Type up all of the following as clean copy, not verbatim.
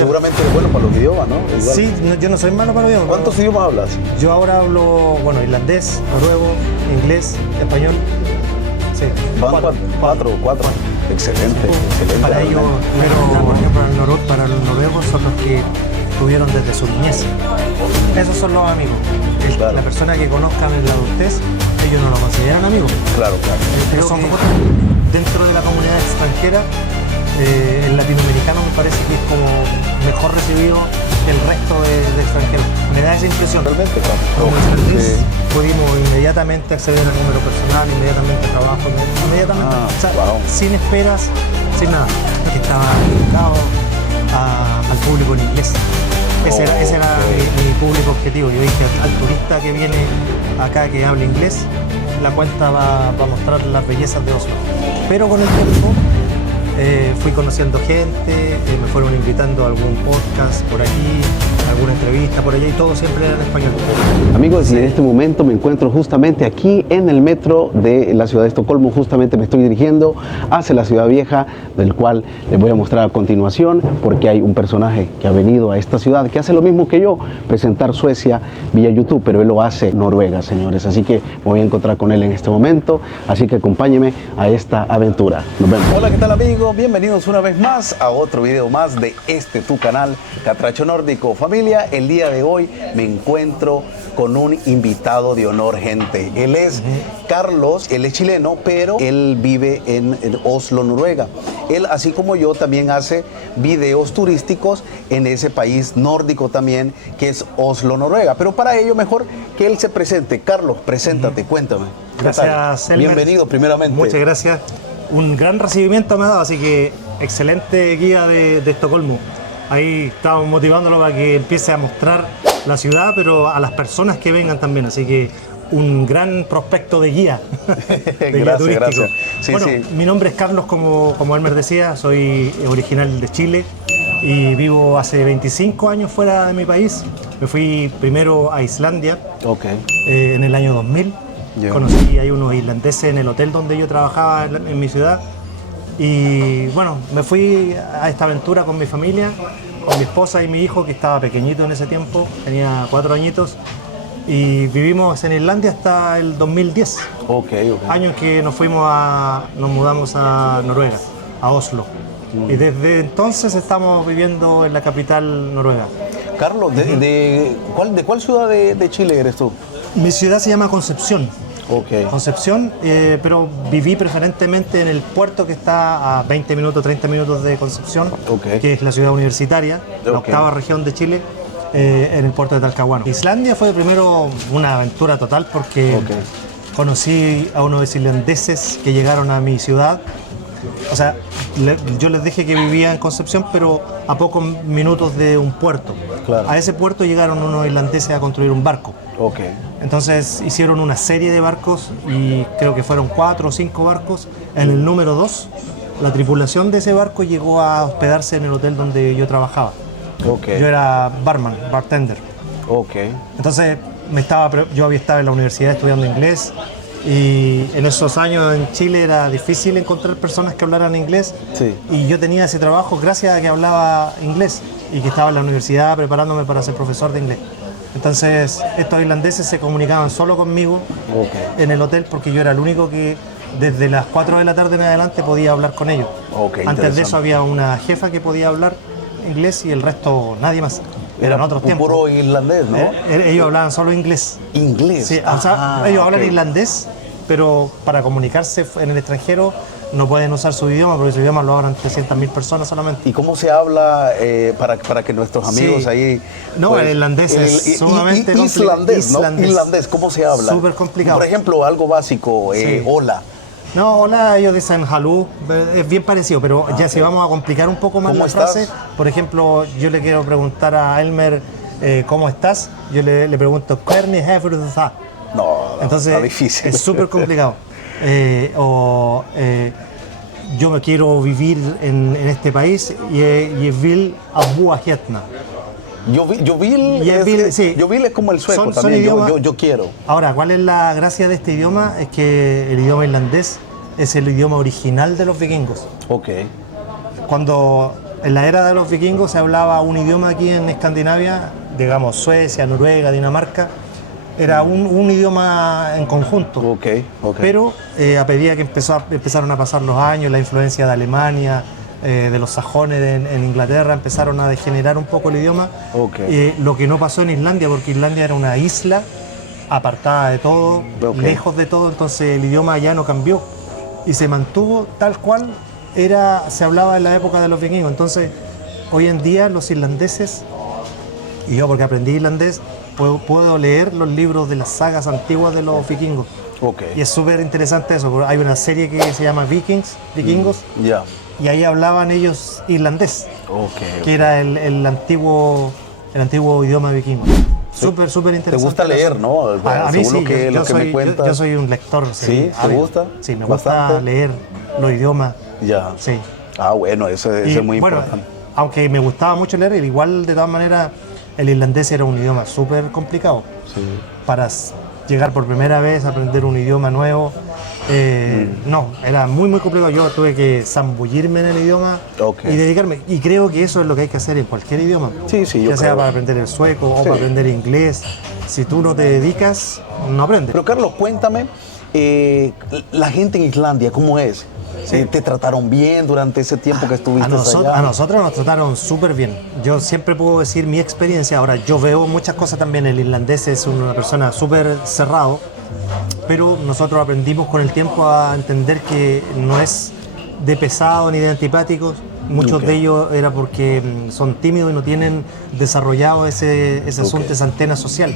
Seguramente eres bueno para los idiomas, ¿no? Igual. Sí, yo no soy malo para los idiomas. ¿Cuántos idiomas hablas? Yo ahora hablo, bueno, irlandés, noruego, inglés, español. Sí. Cuatro. Excelente, excelente. Para ellos, pero por ejemplo, para los noruegos son los que tuvieron desde su niñez. Esos son los amigos. Claro. La persona que conozcan en la adultez, ellos no lo consideran amigos. Claro. Ellos son dentro de la comunidad extranjera. El latinoamericano me parece que es como mejor recibido que el resto de extranjeros. Me da esa impresión. Realmente, claro. Como irlandés, pudimos inmediatamente acceder al número personal, inmediatamente trabajo, inmediatamente, o sea, sin esperas, sin nada. Estaba dedicado al público en inglés. Ese era mi público objetivo. Yo dije, al turista que viene acá que habla inglés, la cuenta va a mostrar las bellezas de Oslo. Pero con el tiempo fui conociendo gente, me fueron invitando a algún podcast por aquí, alguna entrevista por allá y todo siempre era en español. Amigos, y en este momento me encuentro justamente aquí en el metro de la ciudad de Estocolmo. Justamente me estoy dirigiendo hacia la ciudad vieja, del cual les voy a mostrar a continuación, porque hay un personaje que ha venido a esta ciudad que hace lo mismo que yo, presentar Suecia vía YouTube, pero él lo hace Noruega, señores. Así que me voy a encontrar con él en este momento, así que acompáñenme a esta aventura. Nos vemos. Hola, ¿qué tal, amigos? Bienvenidos una vez más a otro video más de tu canal, Catracho Nórdico. Familia, el día de hoy me encuentro con un invitado de honor, gente. Él es Carlos, él es chileno, pero él vive en Oslo, Noruega. Él, así como yo, también hace videos turísticos en ese país nórdico también, que es Oslo, Noruega. Pero para ello, mejor que él se presente. Carlos, preséntate, cuéntame. Gracias, Elmer. Bienvenido, primeramente. Muchas gracias. Un gran recibimiento me ha dado, así que excelente guía de Estocolmo. Ahí estamos motivándolo para que empiece a mostrar la ciudad, pero a las personas que vengan también. Así que un gran prospecto de guía, de guía turístico. Gracias. Sí, bueno, sí. Mi nombre es Carlos, como Elmer decía, soy original de Chile y vivo hace 25 años fuera de mi país. Me fui primero a Islandia en el año 2000. Yeah. Conocí a unos irlandeses en el hotel donde yo trabajaba en mi ciudad. Y bueno, me fui a esta aventura con mi familia, con mi esposa y mi hijo, que estaba pequeñito en ese tiempo, tenía 4 añitos, y vivimos en Islandia hasta el 2010. Año que nos mudamos a Noruega, a Oslo. Y desde entonces estamos viviendo en la capital noruega. Carlos, ¿de cuál ciudad de Chile eres tú? Mi ciudad se llama Concepción. Concepción, pero viví preferentemente en el puerto que está a 20 minutos, 30 minutos de Concepción, que es la ciudad universitaria, la octava región de Chile, en el puerto de Talcahuano. Islandia fue primero una aventura total porque conocí a unos islandeses que llegaron a mi ciudad. O sea, yo les dije que vivía en Concepción, pero a pocos minutos de un puerto. Claro. A ese puerto llegaron unos irlandeses a construir un barco. Entonces hicieron una serie de barcos y creo que fueron 4 o 5 barcos. En el número 2, la tripulación de ese barco llegó a hospedarse en el hotel donde yo trabajaba. Yo era bartender. Entonces yo había estado en la universidad estudiando inglés. Y en esos años en Chile era difícil encontrar personas que hablaran inglés. Y yo tenía ese trabajo gracias a que hablaba inglés y que estaba en la universidad preparándome para ser profesor de inglés. Entonces estos irlandeses se comunicaban solo conmigo en el hotel porque yo era el único que desde las 4 de la tarde en adelante podía hablar con ellos. Antes de eso había una jefa que podía hablar inglés y el resto nadie más. Eran otros tiempos. Puro irlandés, ¿no? Ellos hablaban solo inglés. ¿Inglés? Sí, o sea, ellos hablan irlandés, pero para comunicarse en el extranjero no pueden usar su idioma, porque su idioma lo hablan 300.000 personas solamente. ¿Y cómo se habla para que nuestros amigos ahí... No, pues, el irlandés es sumamente islandés, ¿no? Irlandés, ¿cómo se habla? Súper complicado. Por ejemplo, algo básico, hola. No, hola, ellos dicen hallo, es bien parecido, pero ya si vamos a complicar un poco más la frase, por ejemplo, yo le quiero preguntar a Elmer, ¿cómo estás? Yo le pregunto, ¿Hvernig hefur þú það? No, entonces está difícil. Es súper complicado. Yo me quiero vivir en este país y vil að búa hérna. Jovil es como el sueco también, yo quiero. Ahora, ¿cuál es la gracia de este idioma? Es que el idioma irlandés es el idioma original de los vikingos. Ok. Cuando en la era de los vikingos se hablaba un idioma aquí en Escandinavia, digamos Suecia, Noruega, Dinamarca. Era un idioma en conjunto. Ok. Pero a medida que empezaron a pasar los años, la influencia de Alemania, de los sajones en Inglaterra, empezaron a degenerar un poco el idioma. Lo que no pasó en Islandia, porque Islandia era una isla apartada de todo, lejos de todo, entonces el idioma ya no cambió y se mantuvo tal cual se hablaba en la época de los vikingos. Entonces, hoy en día los irlandeses, y yo porque aprendí irlandés, puedo leer los libros de las sagas antiguas de los vikingos. Y es súper interesante eso, porque hay una serie que se llama Vikingos, y ahí hablaban ellos irlandés, que era el antiguo idioma vikingo. Súper interesante. ¿Te gusta leer, no? A mí sí, me cuentas. yo soy un lector. ¿Sí? ¿Te gusta? Sí, me gusta leer los idiomas. Ya. Sí. Bueno, eso es muy importante. Aunque me gustaba mucho leer, igual de todas maneras el irlandés era un idioma súper complicado. Sí. Para llegar por primera vez a aprender un idioma nuevo, no, era muy complicado. Yo tuve que zambullirme en el idioma y dedicarme. Y creo que eso es lo que hay que hacer en cualquier idioma. Sí, yo ya sea para aprender el sueco o para aprender inglés. Si tú no te dedicas, no aprendes. Pero Carlos, cuéntame, la gente en Islandia, ¿cómo es? ¿Te trataron bien durante ese tiempo que estuviste allá? A nosotros nos trataron súper bien. Yo siempre puedo decir mi experiencia. Ahora, yo veo muchas cosas también. El irlandés es una persona súper cerrado, pero nosotros aprendimos con el tiempo a entender que no es de pesado ni de antipáticos. Muchos de ellos era porque son tímidos y no tienen desarrollado esa antena social.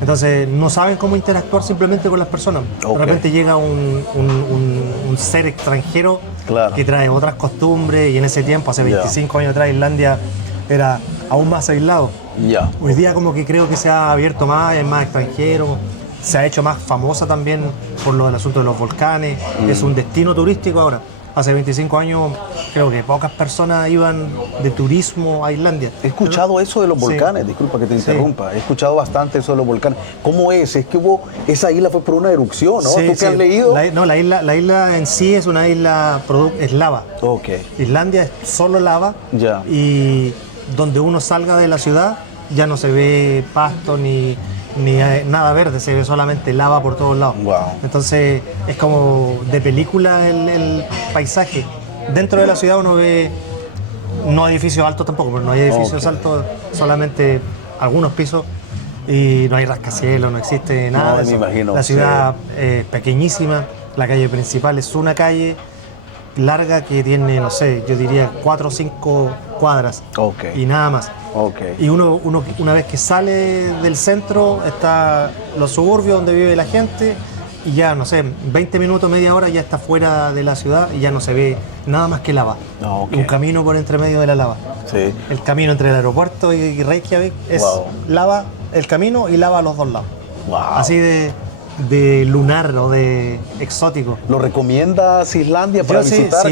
Entonces no saben cómo interactuar simplemente con las personas. De repente llega un ser extranjero que trae otras costumbres, y en ese tiempo, hace 25 años atrás, Islandia era aún más aislado. Hoy día como que creo que se ha abierto más, hay más extranjeros. Se ha hecho más famosa también por lo del asunto de los volcanes. Es un destino turístico ahora. Hace 25 años creo que pocas personas iban de turismo a Islandia. He escuchado eso de los volcanes, disculpa que te interrumpa. He escuchado bastante eso de los volcanes. ¿Cómo es? Es que esa isla fue por una erupción, ¿no? ¿Tú qué has leído? La isla en sí es una isla, es lava. Islandia es solo lava. Y donde uno salga de la ciudad ya no se ve pasto ni nada verde, se ve solamente lava por todos lados. Entonces es como de película el paisaje. Dentro de la ciudad uno ve, no edificios altos tampoco, pero no hay edificios altos, solamente algunos pisos, y no hay rascacielos, no existe nada de eso. Me imagino, la ciudad es pequeñísima, la calle principal es una calle larga que tiene, no sé, yo diría 4 o 5 cuadras y nada más. Y uno una vez que sale del centro está los suburbios donde vive la gente, y ya, no sé, 20 minutos, media hora ya está fuera de la ciudad y ya no se ve nada más que lava. Un camino por entre medio de la lava. El camino entre el aeropuerto y Reykjavik es lava el camino y lava a los dos lados. Así de lunar o de exótico. ¿Lo recomiendas Islandia para visitar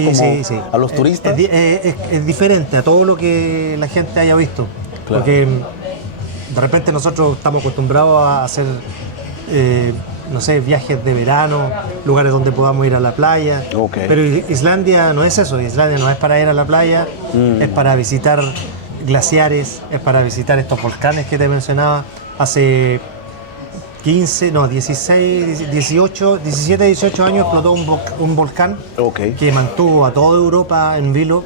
a los turistas? Es diferente a todo lo que la gente haya visto. Porque de repente nosotros estamos acostumbrados a hacer no sé, viajes de verano, lugares donde podamos ir a la playa. Pero Islandia no es eso. Islandia no es para ir a la playa, es para visitar glaciares, es para visitar estos volcanes que te mencionaba. Hace 17, 18 años explotó un volcán que mantuvo a toda Europa en vilo.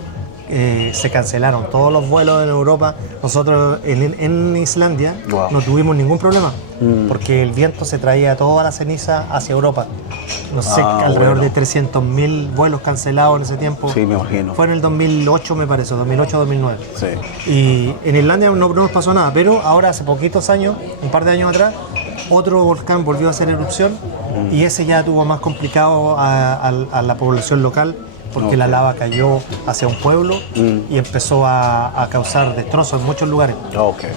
Se cancelaron todos los vuelos en Europa. Nosotros en Islandia no tuvimos ningún problema, porque el viento se traía toda la ceniza hacia Europa. No sé, alrededor de 300.000 vuelos cancelados en ese tiempo. Sí, me imagino. Fue en el 2008, me parece, 2008-2009. Y en Islandia no nos pasó nada, pero ahora hace poquitos años, un par de años atrás, otro volcán volvió a hacer erupción, y ese ya tuvo más complicado a la población local, porque la lava cayó hacia un pueblo y empezó a causar destrozos en muchos lugares.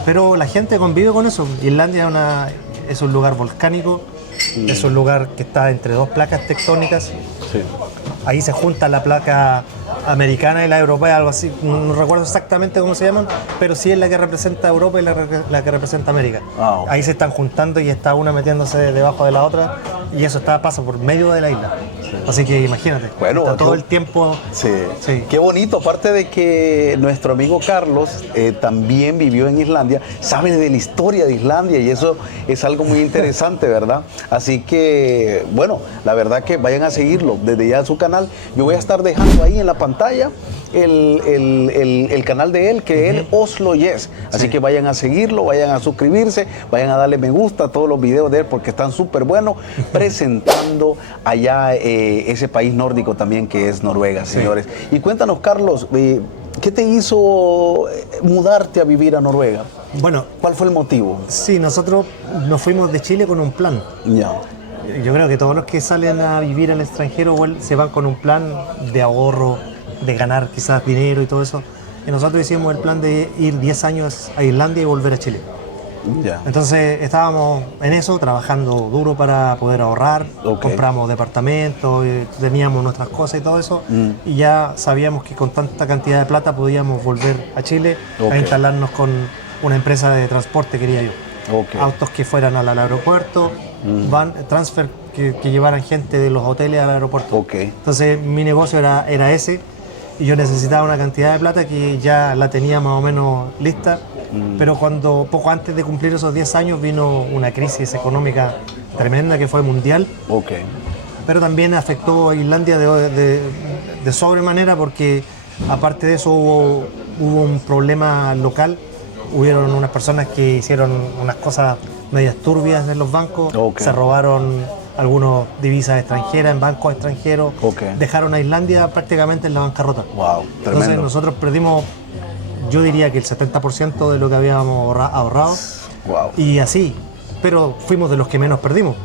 Pero la gente convive con eso. Islandia es un lugar volcánico, es un lugar que está entre dos placas tectónicas. Ahí se junta la placa americana y la europea, algo así. No recuerdo exactamente cómo se llaman, pero sí es la que representa Europa y la que representa América. Ahí se están juntando y está una metiéndose debajo de la otra, y eso pasa por medio de la isla. Así que imagínate, bueno, está todo el tiempo. Sí. Qué bonito, aparte de que nuestro amigo Carlos también vivió en Islandia, sabe de la historia de Islandia y eso es algo muy interesante, ¿verdad? Así que, bueno, la verdad que vayan a seguirlo desde ya su canal. Yo voy a estar dejando ahí en la pantalla el canal de él, que es Oslo Yes. Así que vayan a seguirlo, vayan a suscribirse, vayan a darle me gusta a todos los videos de él porque están súper buenos, presentando allá ese país nórdico también que es Noruega, señores. Y cuéntanos, Carlos, ¿qué te hizo mudarte a vivir a Noruega? Bueno, ¿cuál fue el motivo? Sí, nosotros nos fuimos de Chile con un plan. Ya. Yo creo que todos los que salen a vivir al extranjero se van con un plan de ahorro, de ganar quizás dinero y todo eso. Y nosotros hicimos el plan de ir 10 años a Islandia y volver a Chile. Ya. Entonces estábamos en eso, trabajando duro para poder ahorrar, compramos departamentos, teníamos nuestras cosas y todo eso, y ya sabíamos que con tanta cantidad de plata podíamos volver a Chile a instalarnos con una empresa de transporte, quería yo. Autos que fueran al aeropuerto, transfer que llevaran gente de los hoteles al aeropuerto. Entonces mi negocio era ese, y yo necesitaba una cantidad de plata que ya la tenía más o menos lista, pero poco antes de cumplir esos 10 años vino una crisis económica tremenda que fue mundial, pero también afectó a Islandia de sobremanera porque aparte de eso hubo un problema local. Hubieron unas personas que hicieron unas cosas medias turbias en los bancos, se robaron algunas divisas extranjeras en bancos extranjeros, dejaron a Islandia prácticamente en la bancarrota. Entonces nosotros perdimos, yo diría que el 70% de lo que habíamos ahorrado, y así, pero fuimos de los que menos perdimos,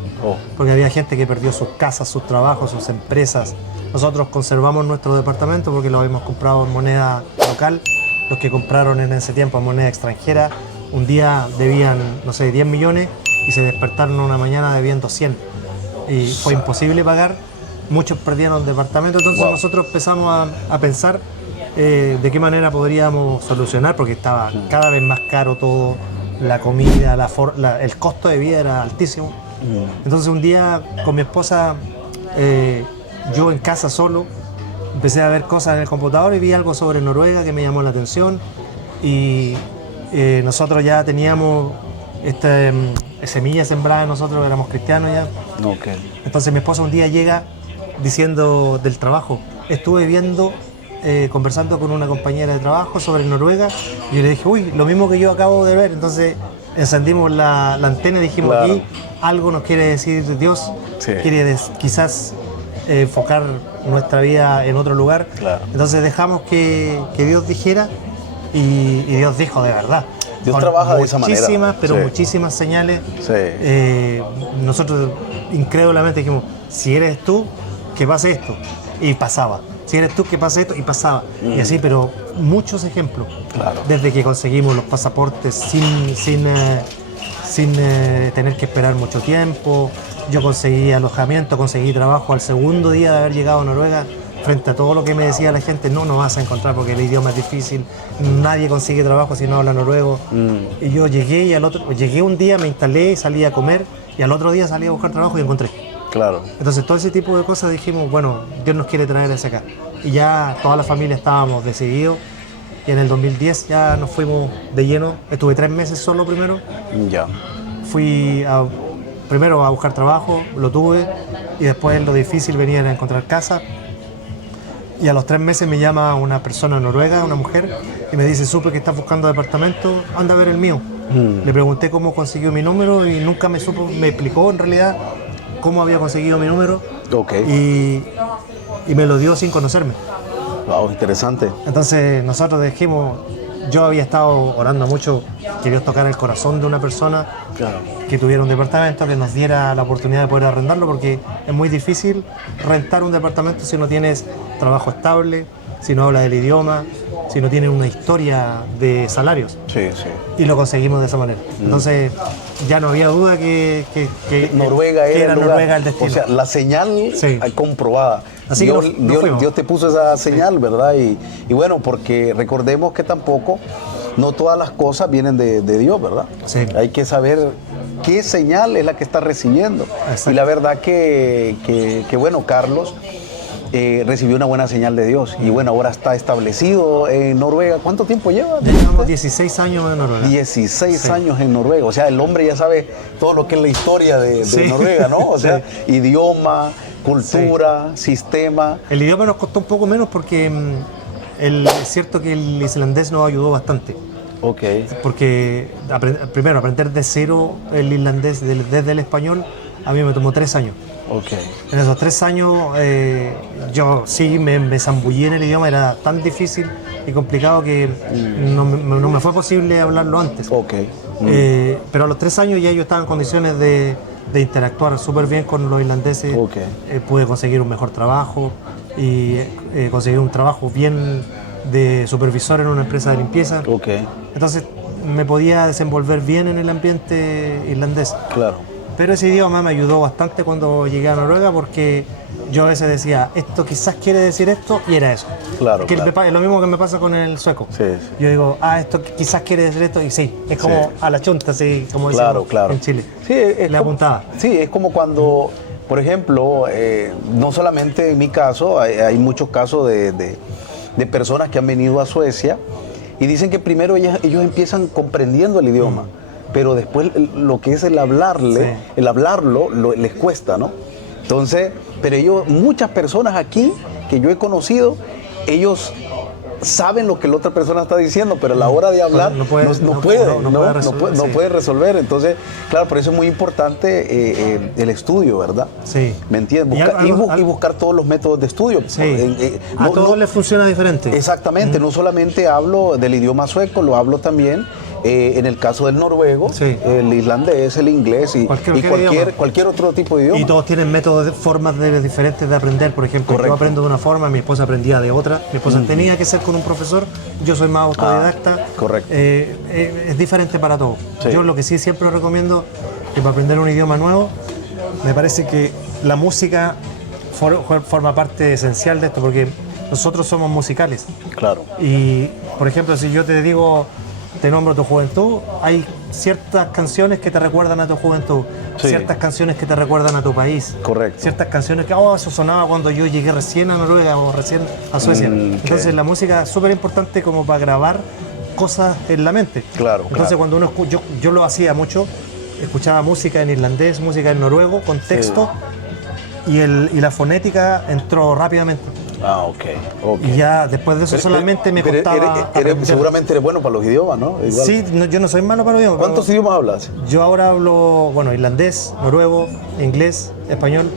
porque había gente que perdió sus casas, sus trabajos, sus empresas. Nosotros conservamos nuestro departamento porque lo habíamos comprado en moneda local. Los que compraron en ese tiempo en moneda extranjera, un día debían, no sé, 10 millones y se despertaron una mañana debiendo 100. Y fue imposible pagar, muchos perdieron el departamento, entonces nosotros empezamos a pensar de qué manera podríamos solucionar, porque estaba cada vez más caro todo, la comida, el costo de vida era altísimo. Entonces un día con mi esposa, yo en casa solo, empecé a ver cosas en el computador y vi algo sobre Noruega que me llamó la atención, y nosotros ya teníamos semillas sembradas, nosotros éramos cristianos ya. Entonces mi esposa un día llega diciendo del trabajo, estuve viendo, conversando con una compañera de trabajo sobre Noruega, y yo le dije, uy, lo mismo que yo acabo de ver. Entonces encendimos la antena y dijimos, aquí algo nos quiere decir Dios, quiere quizás enfocar nuestra vida en otro lugar. Entonces dejamos que Dios dijera, y Dios dijo de verdad. Dios trabaja de esa manera. Muchísimas señales. Nosotros incrédulamente dijimos, si eres tú, que pase esto. Y pasaba. Si eres tú, que pase esto. Y pasaba. Y así, pero muchos ejemplos. Desde que conseguimos los pasaportes sin tener que esperar mucho tiempo. Yo conseguí alojamiento, conseguí trabajo al segundo día de haber llegado a Noruega. Frente a todo lo que me decía la gente, no vas a encontrar porque el idioma es difícil, nadie consigue trabajo si no habla noruego. Y yo llegué un día, me instalé y salí a comer, y al otro día salí a buscar trabajo y encontré. Entonces todo ese tipo de cosas dijimos, bueno, Dios nos quiere traer hacia acá. Y ya toda la familia estábamos decididos, y en el 2010 ya nos fuimos de lleno. Estuve 3 meses solo primero. Fui primero a buscar trabajo, lo tuve, y después lo difícil venía a encontrar casa. Y a los 3 meses me llama una persona noruega, una mujer, y me dice, supe que estás buscando departamento, anda a ver el mío. Le pregunté cómo consiguió mi número y nunca me explicó en realidad cómo había conseguido mi número. Y me lo dio sin conocerme. Interesante. Entonces nosotros dijimos, yo había estado orando mucho que Dios tocara el corazón de una persona que tuviera un departamento, que nos diera la oportunidad de poder arrendarlo, porque es muy difícil rentar un departamento si no tienes trabajo estable, si no hablas el idioma, si no tienes una historia de salarios. Y lo conseguimos de esa manera. Entonces ya no había duda que Noruega era Noruega el destino. O sea, la señal comprobada. Así Dios te puso esa señal, ¿verdad? Y bueno, porque recordemos que tampoco no todas las cosas vienen de Dios, ¿verdad? Sí. Hay que saber qué señal es la que está recibiendo. Exacto. Y la verdad que bueno, Carlos recibió una buena señal de Dios. Y bueno, ahora está establecido en Noruega. ¿Cuánto tiempo lleva? Llevamos 16 años en Noruega. 16 Sí. años en Noruega. O sea, el hombre ya sabe todo lo que es la historia de Sí. Noruega, ¿no? O sea, Sí. idioma, cultura, sistema. El idioma nos costó un poco menos porque es cierto que el islandés nos ayudó bastante. Ok. Porque primero, aprender de cero el islandés desde el español, a mí me tomó 3 años. Ok. En esos 3 años yo sí me zambullí en el idioma, era tan difícil y complicado que no me fue posible hablarlo antes. Ok. Pero a los 3 años ya yo estaba en condiciones de interactuar súper bien con los irlandeses. Ok. Pude conseguir un mejor trabajo y conseguir un trabajo bien de supervisor en una empresa de limpieza. Ok. Entonces me podía desenvolver bien en el ambiente irlandés. Claro. Pero ese idioma me ayudó bastante cuando llegué a Noruega porque yo a veces decía, esto quizás quiere decir esto, y era eso. Claro, Que claro. es lo mismo que me pasa con el sueco. Sí, sí. Yo digo, esto quizás quiere decir esto, y sí, es como Sí. a la chunta, así como Claro, decimos claro. en Chile. Sí, es La como, apuntada. sí, es como cuando, por ejemplo, no solamente en mi caso, hay muchos casos de personas que han venido a Suecia y dicen que primero ellos empiezan comprendiendo el idioma, pero después lo que es el hablarlo, les cuesta, ¿no? Entonces, pero muchas personas aquí que yo he conocido, ellos saben lo que la otra persona está diciendo, pero a la hora de hablar no puede resolver. Entonces, claro, por eso es muy importante el estudio, ¿verdad? Sí. ¿Me entiendes? Y buscar todos los métodos de estudio. Sí. A todos les funciona diferente. Exactamente, no solamente hablo del idioma sueco, lo hablo también en el caso del noruego, Sí. el islandés, el inglés y cualquier otro tipo de idioma. Y todos tienen métodos, formas diferentes de aprender. Por ejemplo, Correcto. yo aprendo de una forma, mi esposa aprendía de otra. Mi esposa tenía que ser con un profesor, yo soy más autodidacta. Correcto. Es diferente para todos. Sí. Yo lo que sí siempre recomiendo que para aprender un idioma nuevo, me parece que la música forma parte esencial de esto, porque nosotros somos musicales. Claro. Y, por ejemplo, si yo te digo, te nombro tu juventud, hay ciertas canciones que te recuerdan a tu juventud, Sí. ciertas canciones que te recuerdan a tu país. Correcto. Ciertas canciones que, eso sonaba cuando yo llegué recién a Noruega o recién a Suecia. Ok. Entonces la música es súper importante como para grabar cosas en la mente. Claro, Entonces claro. cuando yo lo hacía mucho, escuchaba música en irlandés, música en noruego, con texto, y la fonética entró rápidamente. Ah, ok. Y ya después de eso solamente me costaba aprender. Seguramente eres bueno para los idiomas, ¿no? Igual. Sí, yo no soy malo para los idiomas. ¿Cuántos idiomas hablas? Yo ahora hablo, irlandés, noruego, inglés, español.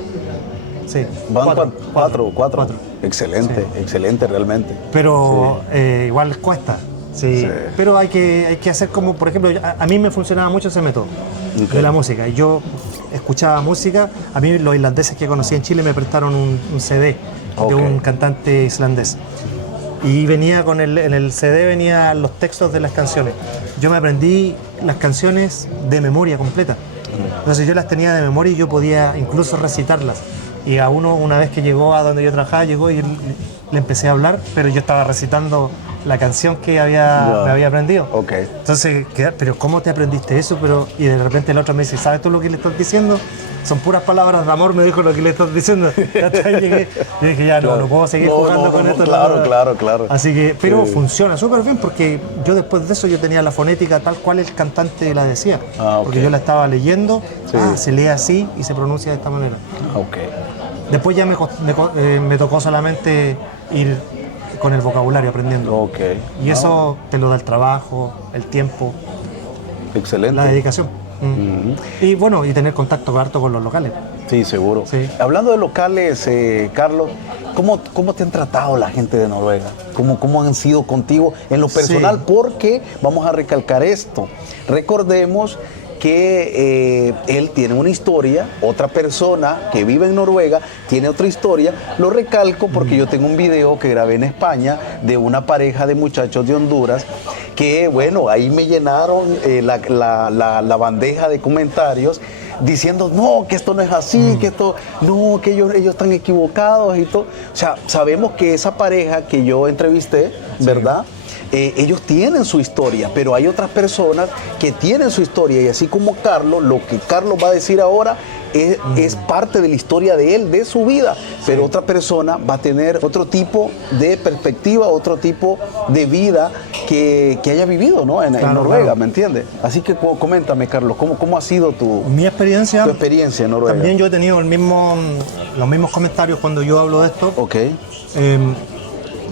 Sí. Van cuatro. Cuatro. Excelente, excelente realmente. Pero igual cuesta. Sí. Sí. Pero hay que hacer como, por ejemplo, a mí me funcionaba mucho ese método de la música. Yo escuchaba música. A mí los irlandeses que conocí en Chile me prestaron un CD de un cantante islandés. Y venía en el CD venían los textos de las canciones. Yo me aprendí las canciones de memoria completa. Entonces yo las tenía de memoria y yo podía incluso recitarlas. Y a uno, una vez que llegó a donde yo trabajaba, llegó y le empecé a hablar, pero yo estaba recitando la canción que me había aprendido. Ok. Entonces, pero ¿cómo te aprendiste eso? Y de repente la otra me dice, ¿sabes tú lo que le estás diciendo? Son puras palabras de amor, me dijo lo que le estás diciendo. Llegué, yo dije, ya no puedo seguir jugando con esto. Claro. Así que, pero funciona súper bien porque yo después de eso yo tenía la fonética tal cual el cantante la decía. Ah, ok. Porque yo la estaba leyendo, Sí. se lee así y se pronuncia de esta manera. Ok. Después ya me tocó solamente ir con el vocabulario aprendiendo. Ok. Y eso te lo da el trabajo, el tiempo, Excelente. la dedicación. Y bueno, y tener contacto harto con los locales. Sí, seguro. Sí. Hablando de locales, Carlos, ¿cómo te han tratado la gente de Noruega? ¿Cómo han sido contigo en lo personal? Sí. Porque vamos a recalcar esto. Recordemos que él tiene una historia, otra persona que vive en Noruega tiene otra historia. Lo recalco porque yo tengo un video que grabé en España de una pareja de muchachos de Honduras que, bueno, ahí me llenaron la bandeja de comentarios diciendo, no, que esto no es así, que esto, no, que ellos están equivocados y todo. O sea, sabemos que esa pareja que yo entrevisté, ¿verdad? ellos tienen su historia, pero hay otras personas que tienen su historia y así como Carlos, lo que Carlos va a decir ahora es parte de la historia de él, de su vida, pero otra persona va a tener otro tipo de perspectiva, otro tipo de vida que haya vivido, ¿no? en Noruega, claro. ¿Me entiendes? Así que coméntame, Carlos, ¿cómo ha sido tu experiencia en Noruega? También yo he tenido los mismos comentarios cuando yo hablo de esto. Ok.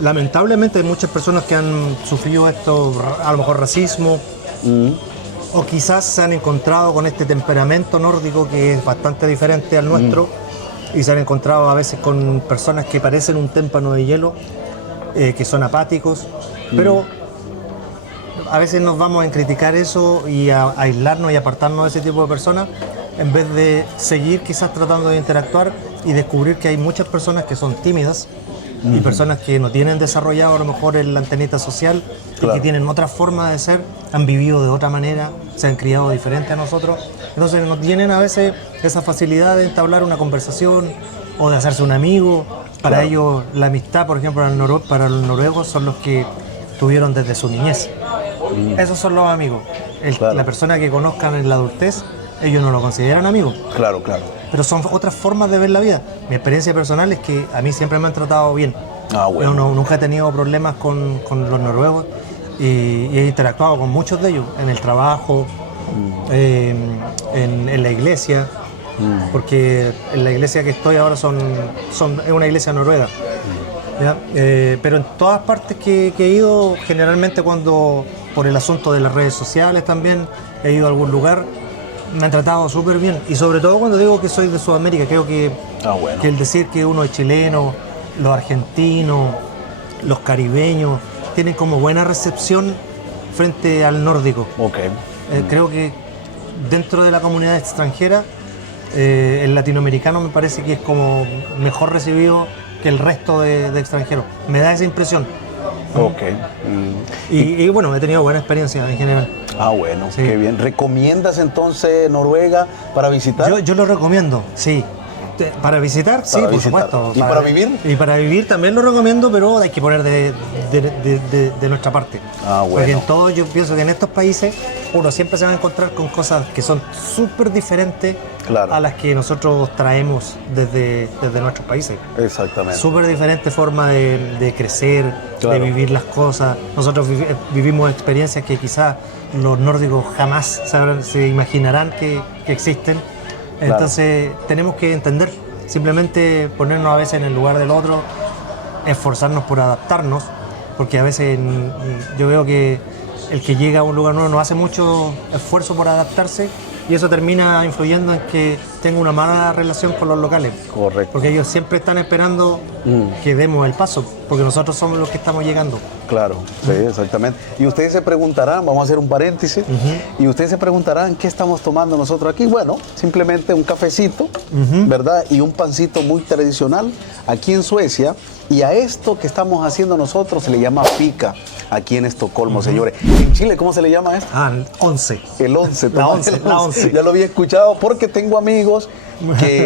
Lamentablemente hay muchas personas que han sufrido esto, a lo mejor racismo, o quizás se han encontrado con este temperamento nórdico que es bastante diferente al nuestro, y se han encontrado a veces con personas que parecen un témpano de hielo, que son apáticos, pero a veces nos vamos en criticar eso y a aislarnos y apartarnos de ese tipo de personas, en vez de seguir quizás tratando de interactuar y descubrir que hay muchas personas que son tímidas, y personas que no tienen desarrollado a lo mejor la antenita social, claro, y que tienen otra forma de ser, han vivido de otra manera, se han criado diferente a nosotros, entonces no tienen a veces esa facilidad de entablar una conversación o de hacerse un amigo. Para claro, ellos la amistad, por ejemplo, para los noruegos son los que tuvieron desde su niñez. Esos son los amigos. Claro. La persona que conozcan en la adultez, ellos no lo consideran amigos. Claro, claro. Pero son otras formas de ver la vida. Mi experiencia personal es que a mí siempre me han tratado bien. Bueno. Nunca he tenido problemas con los noruegos y he interactuado con muchos de ellos en el trabajo, en la iglesia, porque en la iglesia que estoy ahora es una iglesia noruega. Pero en todas partes que he ido, generalmente por el asunto de las redes sociales también, he ido a algún lugar, me han tratado súper bien, y sobre todo cuando digo que soy de Sudamérica, creo que el decir que uno es chileno, los argentinos, los caribeños, tienen como buena recepción frente al nórdico. Creo que dentro de la comunidad extranjera, el latinoamericano me parece que es como mejor recibido que el resto de extranjeros. Me da esa impresión. Y bueno, he tenido buena experiencia en general. Bueno, sí. Qué bien. ¿Recomiendas entonces Noruega para visitar? Yo lo recomiendo, sí. Para visitar, sí, por supuesto. ¿Y para vivir? Y para vivir también lo recomiendo, pero hay que poner de nuestra parte. Porque en todo, yo pienso que en estos países uno siempre se va a encontrar con cosas que son súper diferentes, claro, a las que nosotros traemos desde nuestros países. Exactamente. Súper diferente forma de crecer, claro, de vivir las cosas. Nosotros vivimos experiencias que quizás los nórdicos jamás se imaginarán que existen. Claro. Entonces tenemos que entender, simplemente ponernos a veces en el lugar del otro, esforzarnos por adaptarnos, porque a veces yo veo que el que llega a un lugar nuevo no hace mucho esfuerzo por adaptarse, y eso termina influyendo en que tenga una mala relación con los locales. Correcto. Porque ellos siempre están esperando que demos el paso, porque nosotros somos los que estamos llegando. Claro, sí, exactamente. Y ustedes se preguntarán, vamos a hacer un paréntesis, y ustedes se preguntarán qué estamos tomando nosotros aquí. Bueno, simplemente un cafecito, ¿verdad? Y un pancito muy tradicional aquí en Suecia. Y a esto que estamos haciendo nosotros se le llama fika, aquí en Estocolmo, señores. En Chile, ¿cómo se le llama esto? Once. El once. La once. Ya lo había escuchado porque tengo amigos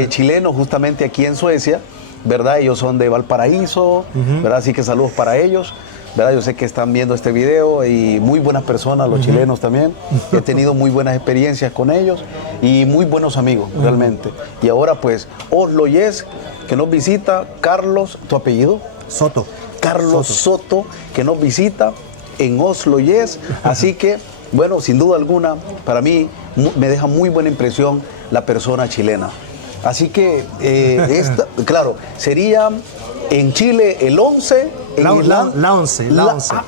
chilenos justamente aquí en Suecia, ¿verdad? Ellos son de Valparaíso, ¿verdad? Así que saludos para ellos, ¿verdad? Yo sé que están viendo este video y muy buenas personas, los chilenos también. He tenido muy buenas experiencias con ellos y muy buenos amigos, realmente. Y ahora pues Oslo Yes, que nos visita, Carlos, ¿tu apellido? Soto. Carlos Soto, que nos visita en Oslo Yes. Así que, bueno, sin duda alguna, para mí me deja muy buena impresión la persona chilena. Así que, claro, sería en Chile el 11, en Islandia...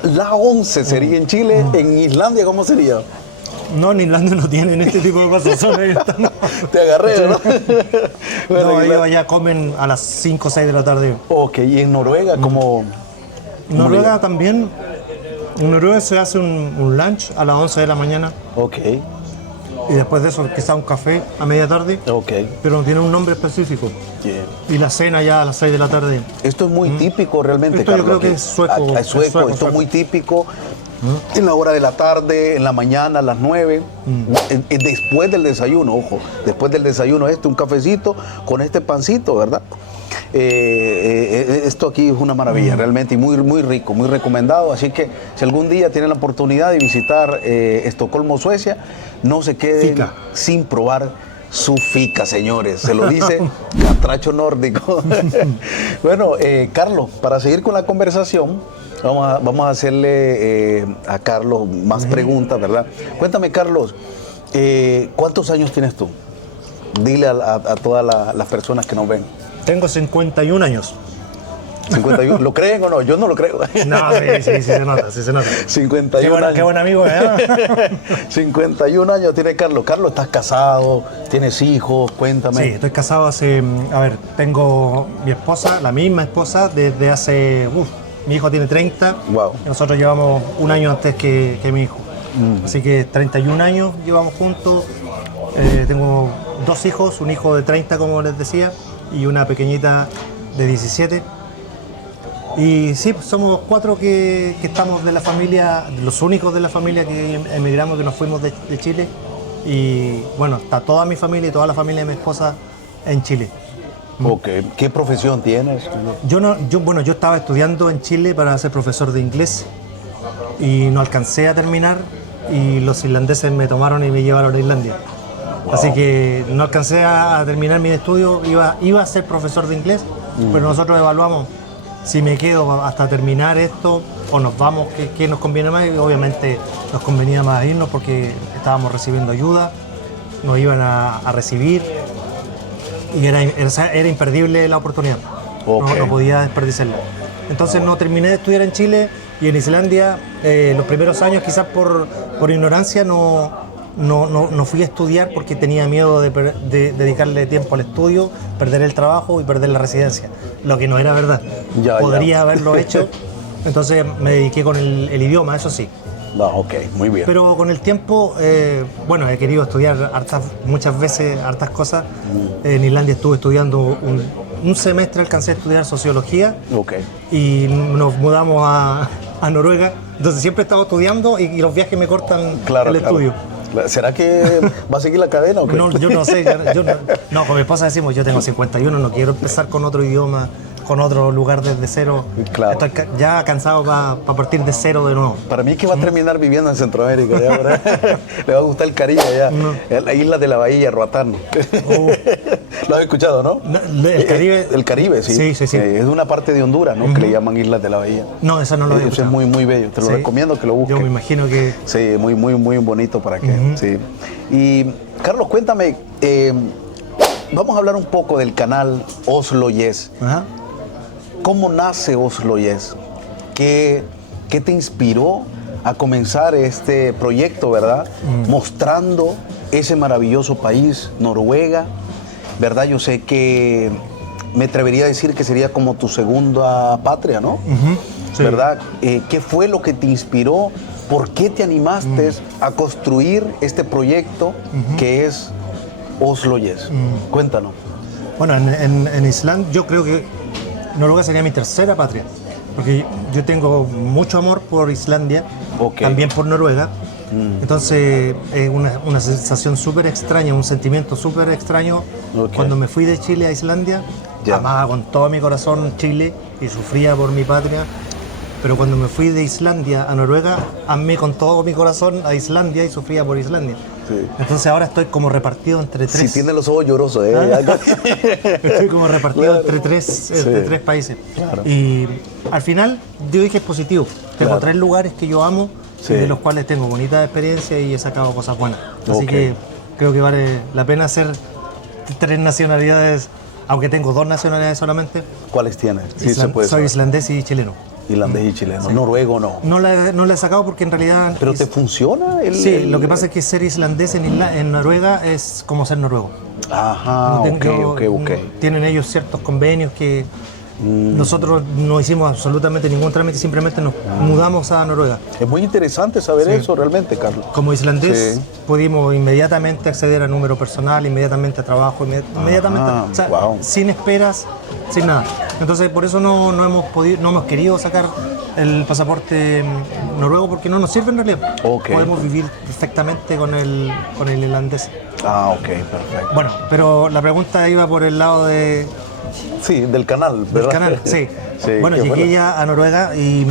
La 11 sería en Chile, en Islandia, ¿cómo sería? No, en Islandia no tienen este tipo de cosas. Te agarré, ¿no? Bueno, no, ellos allá comen a las 5 o 6 de la tarde. ¿Y en Noruega cómo...? Noruega también. En Noruega se hace un lunch a las 11 de la mañana. Y después de eso quizá un café a media tarde. Pero no tiene un nombre específico. Y la cena ya a las 6 de la tarde. Esto es muy típico realmente, Esto Carlos. Yo creo que es sueco. Esto es muy típico. en la hora de la tarde, en la mañana, a las 9, después del desayuno, ojo, después del desayuno un cafecito con este pancito, ¿verdad? Esto aquí es una maravilla, realmente, y muy, muy rico, muy recomendado. Así que si algún día tienen la oportunidad de visitar Estocolmo, Suecia, no se queden sin probar su fika, señores. Se lo dice Catracho Nórdico. Bueno, Carlos, para seguir con la conversación, vamos a hacerle a Carlos más preguntas, ¿verdad? Cuéntame, Carlos, ¿cuántos años tienes tú? Dile a todas las personas que nos ven. Tengo 51 años. 51, ¿lo creen o no? Yo no lo creo. No, sí se nota, sí se nota. 51 años. Qué buen amigo, ¿eh? 51 años tiene Carlos. Carlos, ¿estás casado? ¿Tienes hijos? Cuéntame. Sí, estoy casado hace... A ver, tengo mi esposa, la misma esposa, desde hace... mi hijo tiene 30. Wow. Y nosotros llevamos un año antes que mi hijo. Así que 31 años llevamos juntos. Tengo 2 hijos, un hijo de 30, como les decía, y una pequeñita de 17. Y sí, somos 4 que estamos de la familia, los únicos de la familia que emigramos, que nos fuimos de Chile. Y bueno, está toda mi familia y toda la familia de mi esposa en Chile. Ok, ¿qué profesión tienes? Yo estaba estudiando en Chile para ser profesor de inglés y no alcancé a terminar, y los irlandeses me tomaron y me llevaron a Islandia. Wow. Así que no alcancé a terminar mi estudio, iba a ser profesor de inglés, pero nosotros evaluamos si me quedo hasta terminar esto o nos vamos, qué nos conviene más. Y obviamente nos convenía más irnos porque estábamos recibiendo ayuda, nos iban a recibir y era imperdible la oportunidad. Okay. No podía desperdiciarla. Entonces no terminé de estudiar en Chile, y en Islandia los primeros años, quizás por ignorancia, no fui a estudiar porque tenía miedo de dedicarle tiempo al estudio, perder el trabajo y perder la residencia, lo que no era verdad. Podría haberlo hecho, entonces me dediqué con el idioma, eso sí. No, ok, muy bien. Pero con el tiempo, he querido estudiar muchas veces hartas cosas. En Islandia estuve estudiando un semestre, alcancé a estudiar sociología. Okay. Y nos mudamos a Noruega. Entonces siempre he estado estudiando y los viajes me cortan el estudio. ¿Será que va a seguir la cadena o qué? No, yo no sé. No, con mi esposa decimos, yo tengo 51, no quiero empezar con otro idioma, con otro lugar desde cero. Claro. Estoy ya cansado para partir de cero de nuevo. Para mí es que va a terminar viviendo en Centroamérica. Le va a gustar el Caribe allá. La isla de la Bahía, Roatán. ¿Lo has escuchado, no? ¿El Caribe? El Caribe, sí. Sí. Es una parte de Honduras, ¿no? Que le llaman Islas de la Bahía. No, eso no lo he escuchado. Eso es muy, muy bello. Te lo recomiendo que lo busques. Yo me imagino que... Sí, muy, muy, muy bonito para que... Sí. Y, Carlos, cuéntame, vamos a hablar un poco del canal Oslo Yes. Ajá. ¿Cómo nace Oslo Yes? ¿Qué te inspiró a comenzar este proyecto, verdad? Mostrando ese maravilloso país, Noruega, ¿verdad? Yo sé que me atrevería a decir que sería como tu segunda patria, ¿no? Sí. ¿Verdad? ¿Qué fue lo que te inspiró? ¿Por qué te animaste a construir este proyecto que es Oslo Yes? Cuéntanos. Bueno, en Islandia yo creo que Noruega sería mi tercera patria, porque yo tengo mucho amor por Islandia, también por Noruega. Entonces es una sensación súper extraña, un sentimiento súper extraño. Cuando me fui de Chile a Islandia, amaba con todo mi corazón Chile y sufría por mi patria. Pero cuando me fui de Islandia a Noruega, amé con todo mi corazón a Islandia y sufría por Islandia. Sí. Entonces ahora estoy como repartido entre tres. Si tiene los ojos llorosos, Estoy como repartido entre tres países. Claro. Y al final yo dije es positivo. Tengo 3 lugares que yo amo, de los cuales tengo bonitas experiencias y he sacado cosas buenas. Así que creo que vale la pena hacer 3 nacionalidades, aunque tengo 2 nacionalidades solamente. ¿Cuáles tienes? Sí, se puede soy islandés y chileno. Irlandés y chileno, noruego no. No la he sacado porque en realidad... ¿Pero te funciona? Lo que pasa es que ser islandés en Noruega es como ser noruego. Ajá, ok. Tienen ellos ciertos convenios Nosotros no hicimos absolutamente ningún trámite, simplemente nos mudamos a Noruega. Es muy interesante saber eso realmente, Carlos. Como islandés pudimos inmediatamente acceder a número personal, inmediatamente a trabajo, inmediatamente, o sea, sin esperas, sin nada. Entonces por eso no hemos querido sacar el pasaporte noruego porque no nos sirve en realidad. Podemos vivir perfectamente con el irlandés. Ok, perfecto. Bueno, pero la pregunta iba por el lado de... Sí, del canal, ¿verdad? Del canal, sí. Bueno, llegué ya a Noruega y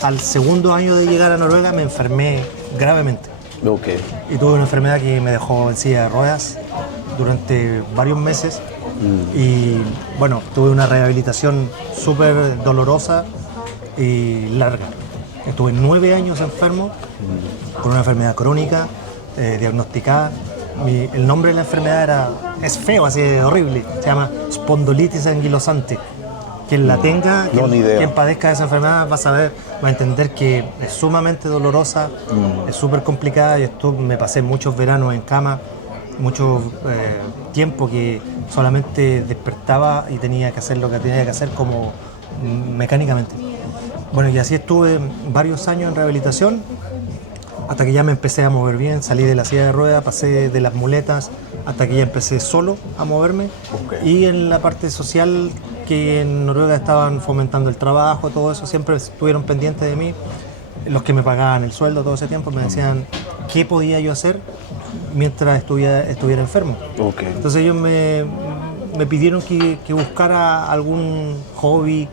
al segundo año de llegar a Noruega me enfermé gravemente. Y tuve una enfermedad que me dejó en silla de ruedas durante varios meses. Y bueno, tuve una rehabilitación súper dolorosa y larga. Estuve 9 años enfermo con una enfermedad crónica diagnosticada. El nombre de la enfermedad es feo, así de horrible. Se llama espondilitis anquilosante. Quien la tenga, quien padezca de esa enfermedad va a entender que es sumamente dolorosa, es súper complicada. Me pasé muchos veranos en cama, mucho tiempo que solamente despertaba y tenía que hacer lo que tenía que hacer como mecánicamente. Bueno, y así estuve varios años en rehabilitación hasta que ya me empecé a mover bien, salí de la silla de ruedas, pasé de las muletas hasta que ya empecé solo a moverme. Y en la parte social, que en Noruega estaban fomentando el trabajo, todo eso, siempre estuvieron pendientes de mí. Los que me pagaban el sueldo todo ese tiempo me decían qué podía yo hacer mientras estuviera enfermo. Entonces ellos me pidieron que buscara algún hobby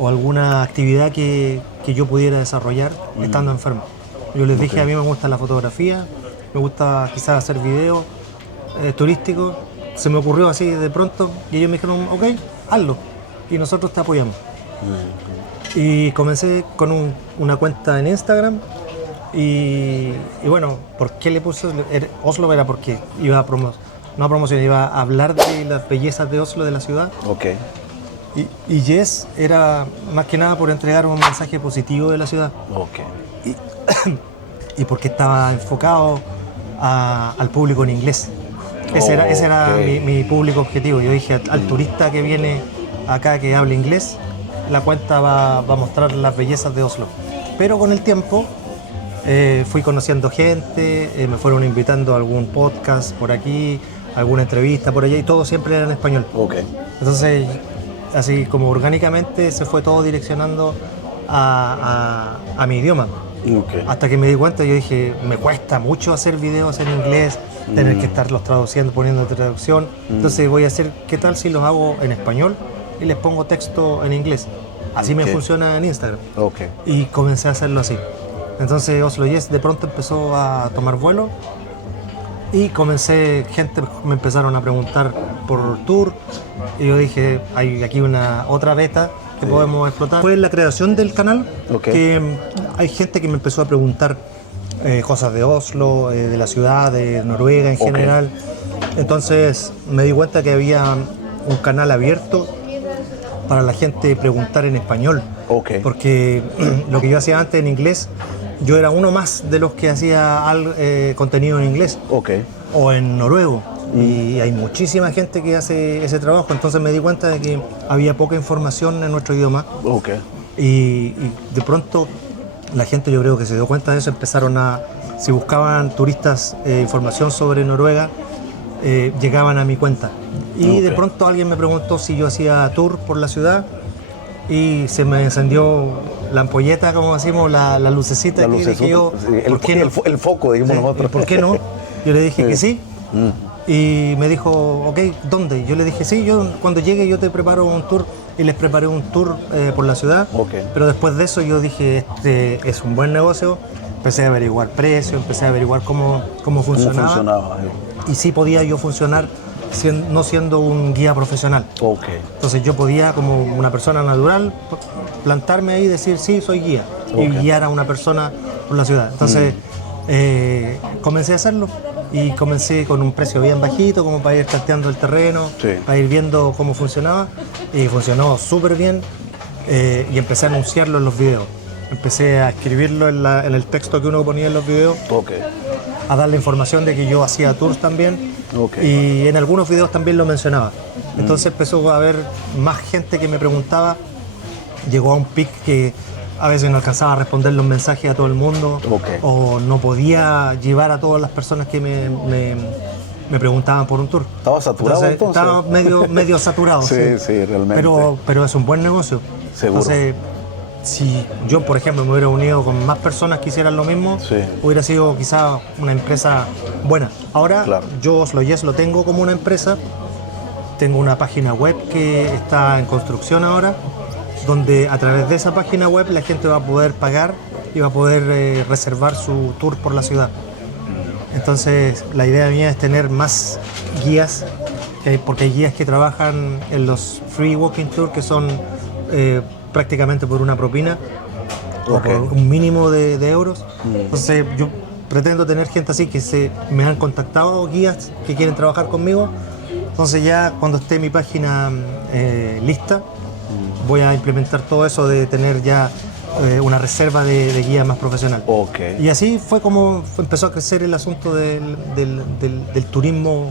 o alguna actividad que yo pudiera desarrollar estando enfermo. Yo les dije, a mí me gusta la fotografía, me gusta quizás hacer videos turísticos. Se me ocurrió así de pronto y ellos me dijeron, ok, hazlo y nosotros te apoyamos. Y comencé con una cuenta en Instagram y bueno, ¿por qué le puse Oslo? Era porque iba iba a hablar de las bellezas de Oslo, de la ciudad. Y Yes era más que nada por entregar un mensaje positivo de la ciudad. Y porque estaba enfocado al público en inglés. Ese era mi público objetivo. Yo dije, al turista que viene acá que hable inglés, la cuenta va a mostrar las bellezas de Oslo. Pero con el tiempo fui conociendo gente, me fueron invitando a algún podcast por aquí, alguna entrevista por allá, y todo siempre era en español. Entonces, así como orgánicamente se fue todo direccionando a mi idioma. Hasta que me di cuenta, yo dije, me cuesta mucho hacer videos en inglés, tener que estarlos traduciendo, poniendo traducción. Entonces voy a hacer, ¿qué tal si los hago en español y les pongo texto en inglés? Así me funciona en Instagram. Y comencé a hacerlo así. Entonces Oslo Yes de pronto empezó a tomar vuelo y gente me empezaron a preguntar por tour y yo dije, hay aquí otra beta que podemos explotar. Fue la creación del canal que hay gente que me empezó a preguntar cosas de Oslo, de la ciudad, de Noruega en general. Entonces me di cuenta que había un canal abierto para la gente preguntar en español. Porque lo que yo hacía antes en inglés, yo era uno más de los que hacía contenido en inglés o en noruego. Y hay muchísima gente que hace ese trabajo, entonces me di cuenta de que había poca información en nuestro idioma. Y de pronto la gente, yo creo que se dio cuenta de eso, si buscaban turistas información sobre Noruega, llegaban a mi cuenta. Y de pronto alguien me preguntó si yo hacía tour por la ciudad y se me encendió la ampolleta, como decimos, la lucecita. Y dije yo, el foco, digamos nosotros. ¿Por qué no? Yo le dije que sí. Y me dijo, ok, ¿dónde? Yo le dije, sí, cuando llegue yo te preparo un tour. Y les preparé un tour por la ciudad. Pero después de eso yo dije, este es un buen negocio. Empecé a averiguar precios, empecé a averiguar cómo funcionaba. Y sí podía yo funcionar no siendo un guía profesional. Entonces yo podía, como una persona natural, plantarme ahí y decir, sí, soy guía. Y guiar a una persona por la ciudad. Entonces comencé a hacerlo. Y comencé con un precio bien bajito, como para ir tanteando el terreno, para ir viendo cómo funcionaba. Y funcionó súper bien. Y empecé a anunciarlo en los videos. Empecé a escribirlo en el texto que uno ponía en los videos. a dar la información de que yo hacía tours también. Y en algunos videos también lo mencionaba. Entonces empezó a haber más gente que me preguntaba. Llegó a un pic que a veces no alcanzaba a responder los mensajes a todo el mundo, o no podía llevar a todas las personas que me preguntaban por un tour. ¿Estaba saturado entonces? Estaba medio saturado. Sí, realmente. Pero es un buen negocio. Seguro. Entonces, si yo, por ejemplo, me hubiera unido con más personas que hicieran lo mismo, hubiera sido quizá una empresa buena. Ahora, yo Oslo Yes lo tengo como una empresa. Tengo una página web que está en construcción ahora, donde a través de esa página web la gente va a poder pagar y va a poder reservar su tour por la ciudad. Entonces la idea mía es tener más guías, porque hay guías que trabajan en los free walking tours, que son prácticamente por una propina o por un mínimo de euros. Entonces yo pretendo tener gente así que me han contactado, guías que quieren trabajar conmigo. Entonces ya cuando esté mi página lista, voy a implementar todo eso de tener ya una reserva de guía más profesional. Y así fue como empezó a crecer el asunto del turismo,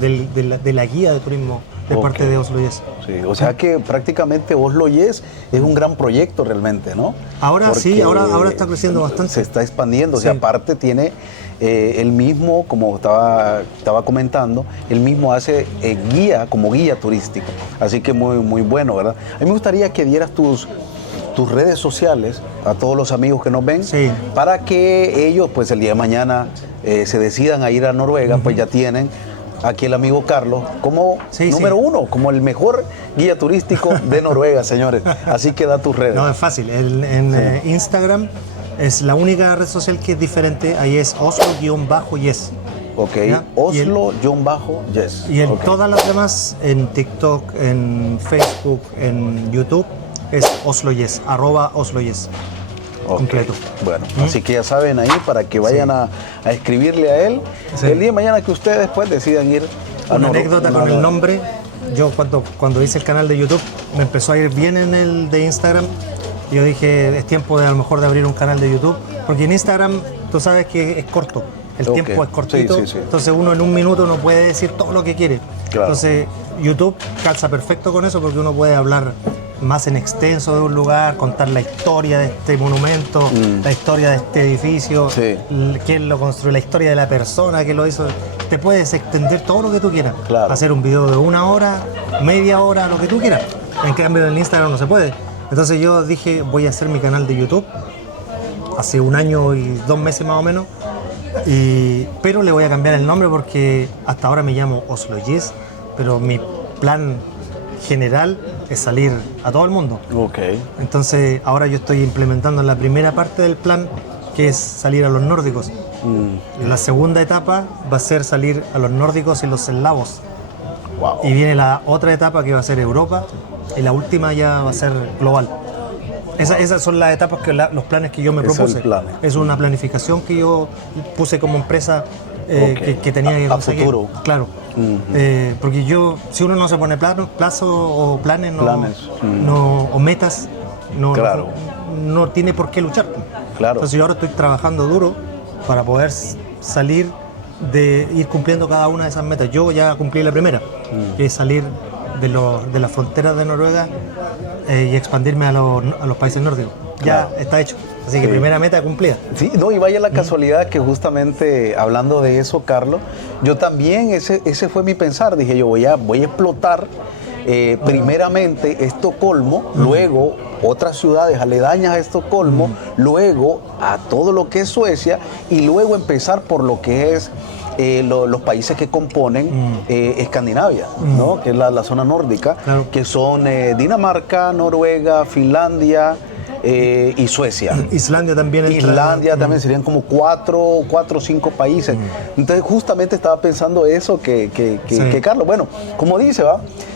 de la guía de turismo de parte de Oslo Yes. Sí, o sea que prácticamente Oslo Yes es un gran proyecto realmente, ¿no? Ahora sí, ahora está creciendo bastante. Se está expandiendo, o sea, aparte tiene el mismo, como estaba comentando, el mismo hace guía, como guía turístico. Así que muy bueno, ¿verdad? A mí me gustaría que dieras tus redes sociales a todos los amigos que nos ven, para que ellos, pues el día de mañana se decidan a ir a Noruega, pues ya tienen aquí el amigo Carlos como número uno, como el mejor guía turístico de Noruega, señores. Así que da tus redes. No, es fácil. En Instagram es la única red social que es diferente. Ahí es Oslo-Yes. Oslo-Yes. Y en todas las demás, en TikTok, en Facebook, en YouTube, es Oslo Yes, @OsloYes. Completo. Bueno, así que ya saben ahí para que vayan a escribirle a él. El día de mañana que ustedes después decidan ir a Una anécdota con el nombre. Yo cuando hice el canal de YouTube me empezó a ir bien en el de Instagram. Yo dije, es tiempo de a lo mejor de abrir un canal de YouTube, porque en Instagram tú sabes que es corto. El tiempo es cortito, entonces uno en un minuto no puede decir todo lo que quiere. Entonces YouTube calza perfecto con eso, porque uno puede hablar más en extenso de un lugar, contar la historia de este monumento, la historia de este edificio, quién lo construyó, la historia de la persona que lo hizo. Te puedes extender todo lo que tú quieras. Hacer un video de 1 hora, media hora, lo que tú quieras. En cambio en Instagram no se puede. Entonces yo dije, voy a hacer mi canal de YouTube hace 1 año y 2 meses más o menos, pero le voy a cambiar el nombre porque hasta ahora me llamo Oslo Yes, pero mi plan general es salir a todo el mundo. Entonces ahora yo estoy implementando la primera parte del plan, que es salir a los nórdicos. La segunda etapa va a ser salir a los nórdicos y los eslavos. Y viene la otra etapa que va a ser Europa, y la última ya va a ser global. Esas son las etapas, los planes que yo me propuse. Es una planificación que yo puse como empresa que tenía que conseguir. A futuro. Claro. Porque si uno no se pone plazo o planes, o metas, no tiene por qué luchar. Entonces yo ahora estoy trabajando duro para poder salir de ir cumpliendo cada una de esas metas. Yo ya cumplí la primera, que es salir de las fronteras de Noruega y expandirme a los países nórdicos. Ya está hecho. Así que primera meta cumplida. Sí, no, y vaya la casualidad que justamente hablando de eso, Carlos, yo también, ese fue mi pensar. Dije yo, voy a explotar primeramente Estocolmo, luego otras ciudades aledañas a Estocolmo, luego a todo lo que es Suecia, y luego empezar por lo que es los países que componen Escandinavia, ¿no? Que es la zona nórdica, que son Dinamarca, Noruega, Finlandia, y Suecia. Islandia también. Islandia también serían como 4 o 5 países. Entonces justamente estaba pensando eso que Carlos, bueno, como dice,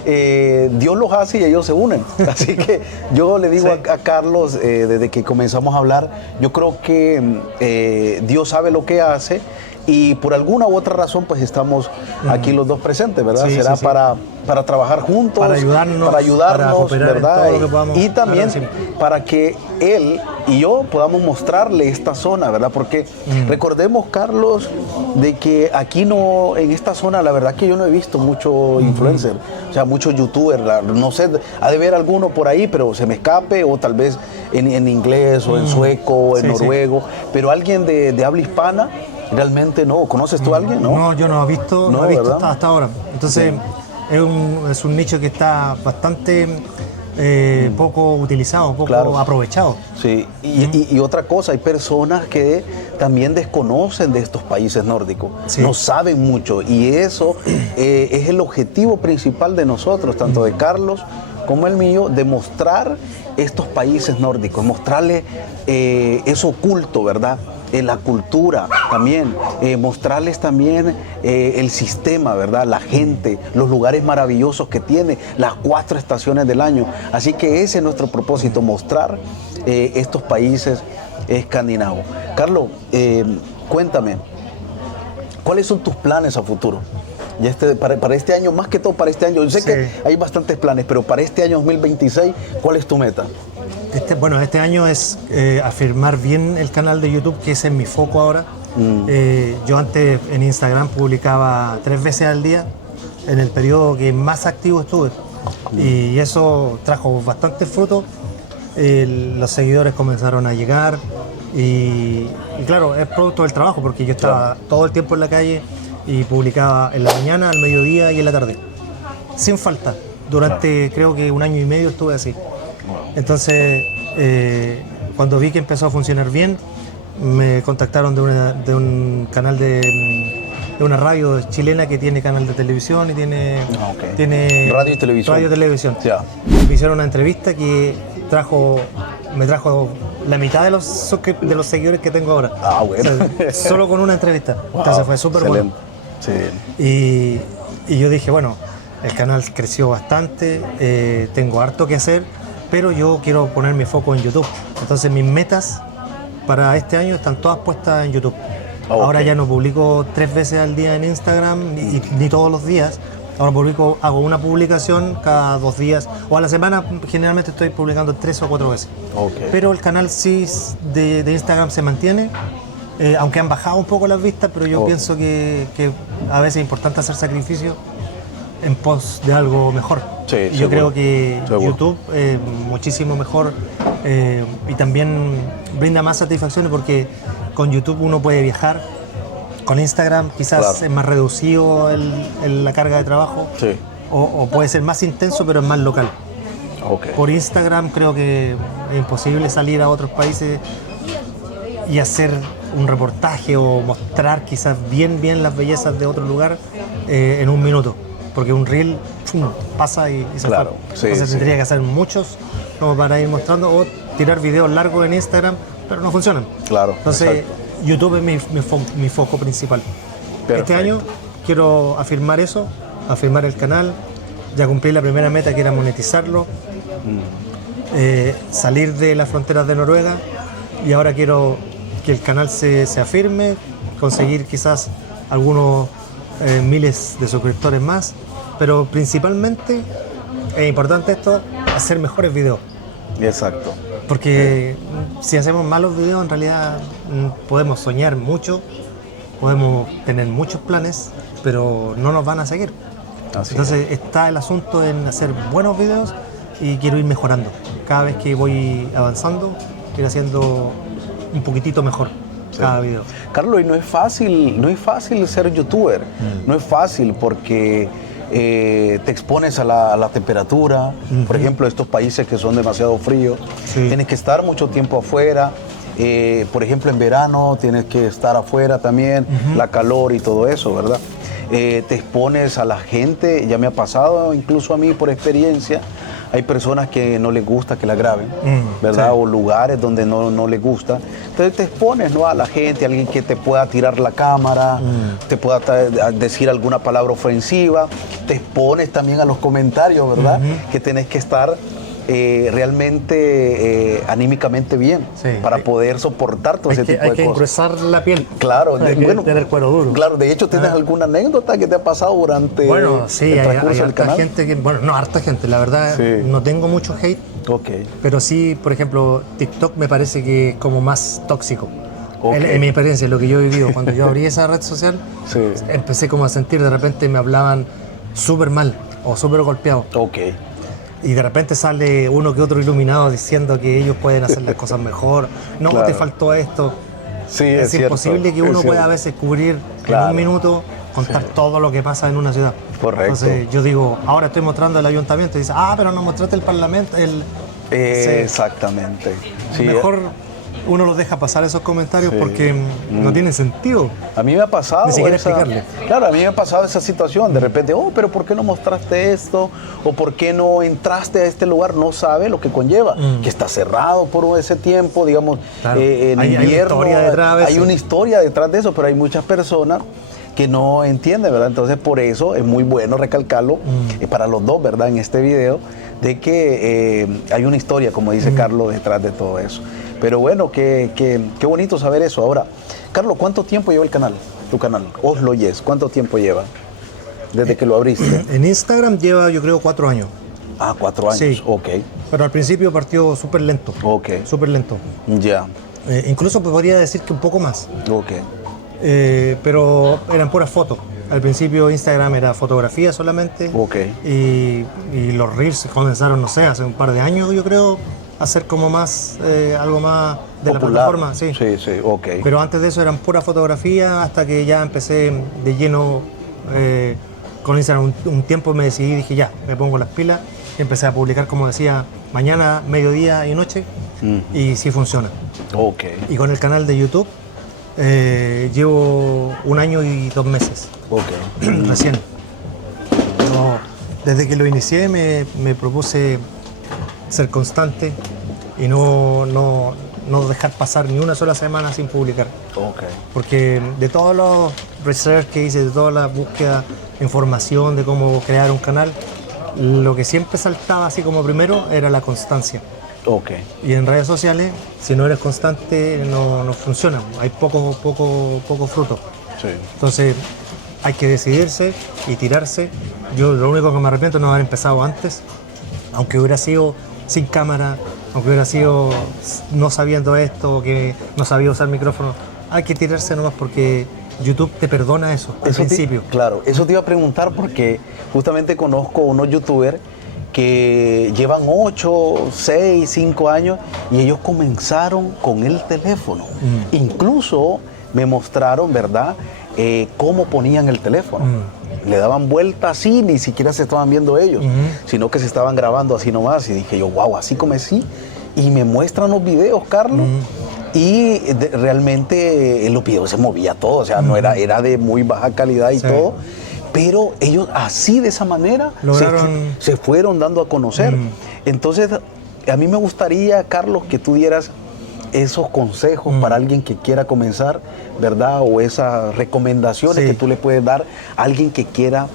Dios los hace y ellos se unen. Así que yo le digo a Carlos, desde que comenzamos a hablar, yo creo que Dios sabe lo que hace. y por alguna u otra razón pues estamos aquí los dos presentes, ¿verdad? Sí, Será sí, sí. para trabajar juntos, para ayudarnos, para cooperar ¿verdad? en todo lo que podamos. Y también Claro, para que él y yo podamos mostrarle esta zona, ¿verdad? Porque recordemos, Carlos, de que aquí no, en esta zona, la verdad que yo no he visto mucho influencer, o sea, muchos youtubers, no sé, ha de haber alguno por ahí, pero se me escape, o tal vez en inglés, o en sueco, o en noruego, pero alguien de habla hispana, realmente no. ¿Conoces tú a alguien? No, yo no he visto, no he visto ¿verdad? hasta ahora. Entonces, es un nicho que está bastante poco utilizado, poco aprovechado. Sí, y otra cosa, hay personas que también desconocen de estos países nórdicos, no saben mucho, y eso es el objetivo principal de nosotros, tanto de Carlos como el mío, de mostrar estos países nórdicos, mostrarles eso oculto, ¿verdad? La cultura también, mostrarles también el sistema, ¿verdad? La gente, los lugares maravillosos que tiene, las 4 estaciones del año. Así que ese es nuestro propósito, mostrar estos países escandinavos. Carlos, cuéntame, ¿cuáles son tus planes a futuro? Y para este año, más que todo para este año, yo sé que hay bastantes planes, pero para este año 2026, ¿cuál es tu meta? Este año es afirmar bien el canal de YouTube, que ese es mi foco ahora. Yo antes en Instagram publicaba 3 veces al día, en el periodo que más activo estuve. Y eso trajo bastante fruto. Los seguidores comenzaron a llegar y claro, es producto del trabajo, porque yo estaba todo el tiempo en la calle y publicaba en la mañana, al mediodía y en la tarde, sin falta. Durante creo que 1 año y medio estuve así. Entonces, cuando vi que empezó a funcionar bien, me contactaron de un canal de una radio chilena que tiene canal de televisión y tiene radio y televisión. Radio y televisión. Me hicieron una entrevista que me trajo la mitad de los seguidores que tengo ahora. Bueno. O sea, solo con una entrevista. Entonces fue súper bueno. Sí. Y yo dije, bueno, el canal creció bastante, tengo harto que hacer, pero yo quiero poner mi foco en YouTube. Entonces mis metas para este año están todas puestas en YouTube. Ahora ya no publico 3 veces al día en Instagram, ni todos los días. Ahora hago una publicación cada 2 días, o a la semana. Generalmente estoy publicando 3 o 4 veces. Pero el canal sí de Instagram se mantiene, aunque han bajado un poco las vistas, pero yo pienso que a veces es importante hacer sacrificios en pos de algo mejor. Y yo creo que YouTube es muchísimo mejor, y también brinda más satisfacciones, porque con YouTube uno puede viajar. Con Instagram quizás es más reducido la carga de trabajo, o puede ser más intenso, pero es más local. Por Instagram creo que es imposible salir a otros países y hacer un reportaje o mostrar quizás bien las bellezas de otro lugar en 1 minuto, porque un reel pasa y se fue. Entonces tendría que hacer muchos como para ir mostrando, o tirar videos largos en Instagram, pero no funcionan. Entonces YouTube es mi foco principal. Este año quiero afirmar eso, afirmar el canal. Ya cumplí la primera meta, que era monetizarlo, salir de las fronteras de Noruega, y ahora quiero que el canal se afirme, conseguir quizás algunos miles de suscriptores más, pero principalmente es importante esto, hacer mejores videos. Exacto. Porque si hacemos malos videos, en realidad podemos soñar mucho, podemos tener muchos planes, pero no nos van a seguir. Entonces está el asunto en hacer buenos videos, y quiero ir mejorando. Cada vez que voy avanzando, ir haciendo un poquitito mejor cada video. Carlos, y no es fácil ser youtuber. No es fácil porque te expones a la temperatura. Por ejemplo, estos países que son demasiado fríos, tienes que estar mucho tiempo afuera. Por ejemplo, en verano tienes que estar afuera también, la calor y todo eso, ¿verdad? Te expones a la gente, ya me ha pasado incluso a mí por experiencia. Hay personas que no les gusta que la graben, ¿verdad? O lugares donde no les gusta. Entonces te expones, ¿no?, a la gente, a alguien que te pueda tirar la cámara, te pueda decir alguna palabra ofensiva. Te expones también a los comentarios, ¿verdad? Que tenés que estar realmente anímicamente bien, Sí. para poder soportar todo ese tipo de Hay que cosas. engruesar la piel. Claro, Hay que tener cuero duro. Claro, de hecho, ¿tienes alguna anécdota que te ha pasado durante Bueno, sí, el hay transcurso del harta canal? gente que, bueno, no harta gente, la verdad, Sí. no tengo mucho hate, Ok, pero sí, por ejemplo, TikTok me parece que es como más tóxico. Ok. En mi experiencia, lo que yo he vivido, cuando yo abrí esa red social, Sí. empecé como a sentir, de repente me hablaban súper mal o súper golpeado. ok. Y de repente sale uno que otro iluminado diciendo que ellos pueden hacer las cosas mejor. No, Claro. te faltó esto. Sí, Es cierto, imposible que es uno cierto. pueda a veces cubrir Claro. en un minuto, contar todo lo que pasa en una ciudad. Correcto. Entonces yo digo, ahora estoy mostrando el ayuntamiento y dice, pero no mostraste el parlamento. Exactamente. Sí, Mejor uno los deja pasar esos comentarios Sí. porque no tiene sentido. a mí me ha pasado Ni siquiera explicarle. Claro, a mí me ha pasado esa situación. De repente, pero ¿por qué no mostraste esto? ¿O por qué no entraste a este lugar? No sabe lo que conlleva. Que está cerrado por ese tiempo, digamos, Claro. en Hay una invierno. historia detrás a veces. Hay una historia detrás de eso, pero hay muchas personas que no entienden, ¿verdad? Entonces, por eso es muy bueno recalcarlo para los dos, ¿verdad? En este video, de que hay una historia, como dice Carlos, detrás de todo eso. Pero bueno, qué bonito saber eso. Ahora, Carlos, ¿cuánto tiempo lleva el canal? Tu canal, Oslo Yes, ¿cuánto tiempo lleva? Desde que lo abriste. En Instagram lleva, yo creo, 4 años. 4 años, Sí. ok. Pero al principio partió súper lento. Ok. Súper lento. Ya, Incluso podría decir que un poco más. ok. Pero eran puras fotos. Al principio Instagram era fotografía solamente. Ok. Y los reels comenzaron, no sé, hace un par de años, yo creo, a ser como más, algo más de la Popular. plataforma. Sí. Sí, ok. Pero antes de eso eran pura fotografía hasta que ya empecé de lleno con Instagram. Un tiempo me decidí, dije ya, me pongo las pilas. Y empecé a publicar, como decía, mañana, mediodía y noche. Y sí funciona. Ok. Y con el canal de YouTube llevo 1 año y 2 meses, Ok. recién. Desde que lo inicié me propuse ser constante y no dejar pasar ni una sola semana sin publicar. Ok. Porque de todos los research que hice, de toda la búsqueda de información de cómo crear un canal, lo que siempre saltaba así como primero era la constancia. Ok. Y en redes sociales, si no eres constante, no funciona. Hay poco fruto. Sí. Entonces, hay que decidirse y tirarse. Yo lo único que me arrepiento es no haber empezado antes, aunque hubiera sido sin cámara, aunque hubiera sido no sabiendo esto, que no sabía usar micrófono. Hay que tirarse nomás porque YouTube te perdona eso al principio. Claro, eso te iba a preguntar porque justamente conozco unos youtubers que llevan 8, 6, 5 años y ellos comenzaron con el teléfono. Incluso me mostraron, ¿verdad?, cómo ponían el teléfono. Le daban vuelta así, ni siquiera se estaban viendo ellos, sino que se estaban grabando así nomás. Y dije yo, wow, así comencé. Y me muestran los videos, Carlos. Y realmente los videos se movía todo, o sea, no era de muy baja calidad y Sí. todo. Pero ellos así, de esa manera, Lograron- se fueron dando a conocer. Entonces, a mí me gustaría, Carlos, que tú dieras esos consejos para alguien que quiera comenzar, ¿verdad? O esas recomendaciones Sí. que tú le puedes dar a alguien que quiera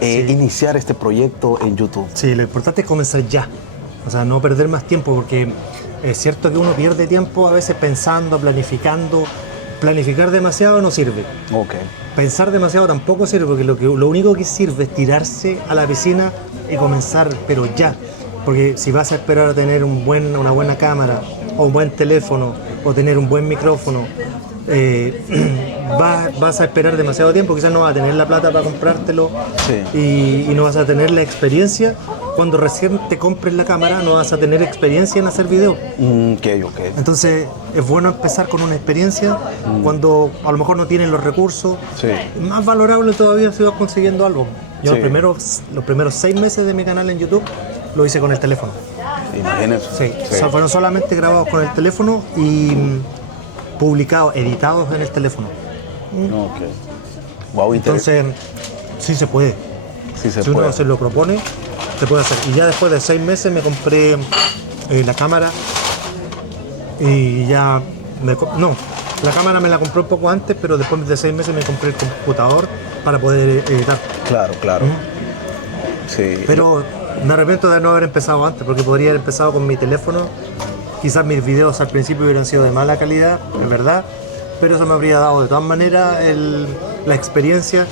iniciar este proyecto en YouTube. Sí, lo importante es comenzar ya. O sea, no perder más tiempo, porque es cierto que uno pierde tiempo a veces pensando, planificando. Planificar demasiado no sirve. Ok. Pensar demasiado tampoco sirve, porque lo único que sirve es tirarse a la piscina y comenzar, pero ya. Porque si vas a esperar a tener una buena cámara, o un buen teléfono, o tener un buen micrófono, vas a esperar demasiado tiempo, quizás no vas a tener la plata para comprártelo, Sí. y no vas a tener la experiencia. Cuando recién te compres la cámara, no vas a tener experiencia en hacer video. Ok. Entonces es bueno empezar con una experiencia cuando a lo mejor no tienes los recursos. Sí. Más valorable todavía si vas consiguiendo algo. Yo Sí. los primeros 6 meses de mi canal en YouTube lo hice con el teléfono. Imagínense. Sí. Fueron solamente grabados con el teléfono y publicados, editados en el teléfono. Ok. Wow, Entonces sí se puede. sí se Si uno puede. se lo propone, se puede hacer. Y ya después de 6 meses me compré la cámara y ya... No, la cámara me la compré un poco antes, pero después de 6 meses me compré el computador para poder editar. Claro. Sí. Pero Me arrepiento de no haber empezado antes, porque podría haber empezado con mi teléfono. Quizás mis videos al principio hubieran sido de mala calidad, es verdad, pero eso me habría dado de todas maneras la experiencia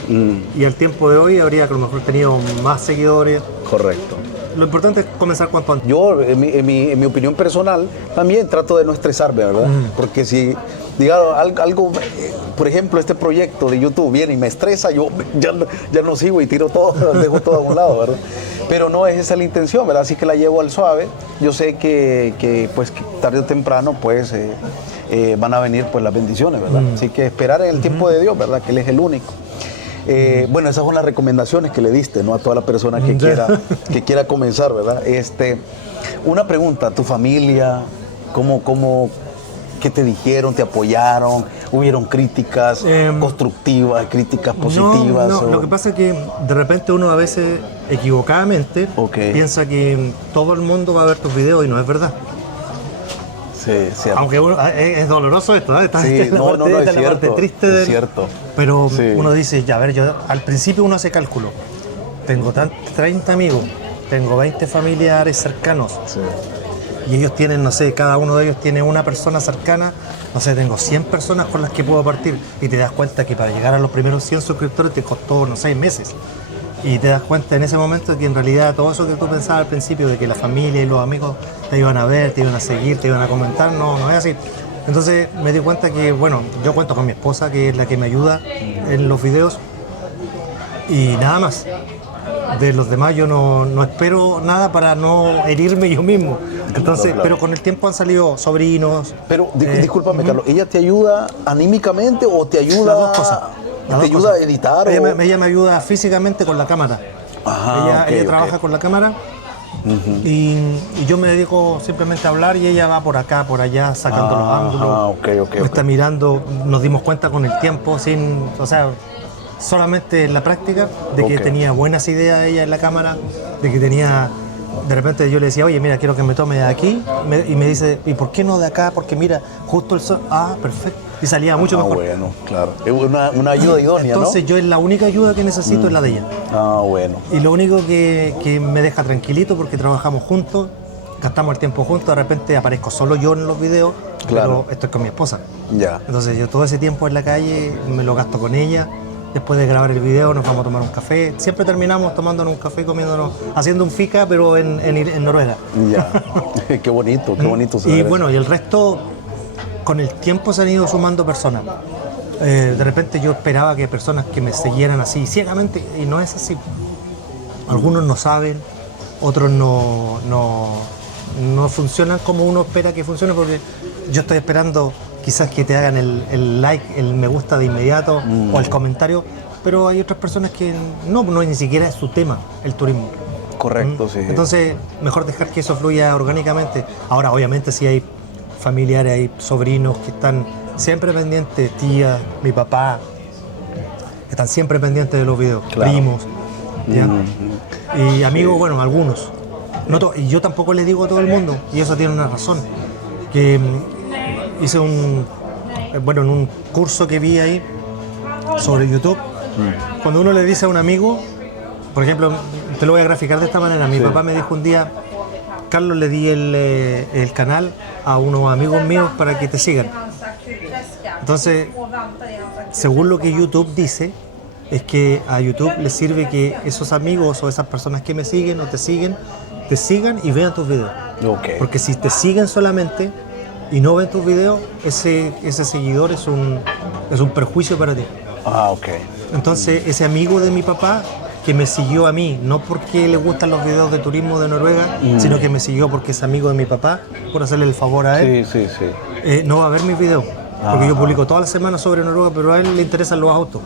y al tiempo de hoy habría a lo mejor tenido más seguidores. Correcto. Lo importante es comenzar cuanto antes. Yo, en mi opinión personal, también trato de no estresarme, ¿verdad? Porque si, digamos, algo, por ejemplo, este proyecto de YouTube viene y me estresa, yo ya no sigo y tiro todo, dejo todo a un lado, ¿verdad? Pero no es esa la intención, ¿verdad? Así que la llevo al suave. Yo sé que pues, que tarde o temprano, pues, van a venir pues, las bendiciones, ¿verdad? Así que esperar en el tiempo de Dios, ¿verdad? Que Él es el único. Bueno, esas son las recomendaciones que le diste, ¿no? A toda la persona que quiera comenzar, ¿verdad? Una pregunta, ¿tu familia, qué te dijeron, te apoyaron? ¿Hubieron críticas constructivas, críticas positivas? No, lo que pasa es que de repente uno a veces equivocadamente piensa que todo el mundo va a ver tus videos y no es verdad. Sí, cierto. Aunque es doloroso esto, ¿eh? Sí, es la parte triste es cierto. Pero uno dice, ya a ver, yo al principio uno hace cálculo. Tengo 30 amigos, tengo 20 familiares cercanos. Sí. Y ellos tienen, no sé, cada uno de ellos tiene una persona cercana. No sé, tengo 100 personas con las que puedo partir. Y te das cuenta que para llegar a los primeros 100 suscriptores te costó, no sé, meses. Y te das cuenta en ese momento que en realidad todo eso que tú pensabas al principio, de que la familia y los amigos te iban a ver, te iban a seguir, te iban a comentar, no es así. Entonces me di cuenta que, bueno, yo cuento con mi esposa, que es la que me ayuda en los videos, y nada más. De los demás yo no espero nada para no herirme yo mismo. Entonces, claro. Pero con el tiempo han salido sobrinos. Pero discúlpame, Carlos, ¿ella te ayuda anímicamente o te ayuda? Las dos cosas. ¿Te ayuda a editar? Ella me ayuda físicamente con la cámara. Ella trabaja con la cámara y yo me dedico simplemente a hablar y ella va por acá, por allá, sacando los ángulos. Me está mirando, nos dimos cuenta con el tiempo, solamente en la práctica, de que tenía buenas ideas ella en la cámara, de que tenía... De repente yo le decía, oye, mira, quiero que me tome de aquí. Y me dice, ¿y por qué no de acá? Porque mira, justo el sol. Ah, perfecto. Y salía mucho mejor. Bueno, claro. Es una ayuda idónea, entonces, ¿no? yo la única ayuda que necesito es la de ella. Bueno. Y lo único que me deja tranquilito, porque trabajamos juntos, gastamos el tiempo juntos, de repente aparezco solo yo en los videos, pero estoy con mi esposa. Ya. Entonces yo todo ese tiempo en la calle me lo gasto con ella. Después de grabar el video nos vamos a tomar un café. Siempre terminamos tomándonos un café, haciendo un fika, pero en Noruega. Ya, qué bonito y bueno, y el resto, con el tiempo se han ido sumando personas. De repente yo esperaba que personas que me siguieran así ciegamente, y no es así. Algunos no saben, otros no funcionan como uno espera que funcione, porque yo estoy esperando quizás que te hagan el like, el me gusta de inmediato o el comentario, pero hay otras personas que no ni siquiera es su tema, el turismo. Correcto, sí. Entonces, mejor dejar que eso fluya orgánicamente. Ahora, obviamente, si hay familiares, hay sobrinos que están siempre pendientes, tías, mi papá, que están siempre pendientes de los videos, primos, ¿ya? Y amigos, bueno, algunos. Y yo tampoco les digo a todo el mundo, y eso tiene una razón, que hice en un curso que vi ahí sobre YouTube, cuando uno le dice a un amigo, por ejemplo, te lo voy a graficar de esta manera, mi papá me dijo un día, Carlos, le di el canal a unos amigos míos para que te sigan. Entonces, según lo que YouTube dice, es que a YouTube le sirve que esos amigos o esas personas que me siguen o te sigan y vean tus videos. Porque si te siguen solamente y no ven tus videos, ese seguidor es un perjuicio para ti. Entonces, ese amigo de mi papá que me siguió a mí, no porque le gustan los videos de turismo de Noruega, sino que me siguió porque es amigo de mi papá, por hacerle el favor a él, no va a ver mis videos, porque yo publico todas las semanas sobre Noruega, pero a él le interesan los autos.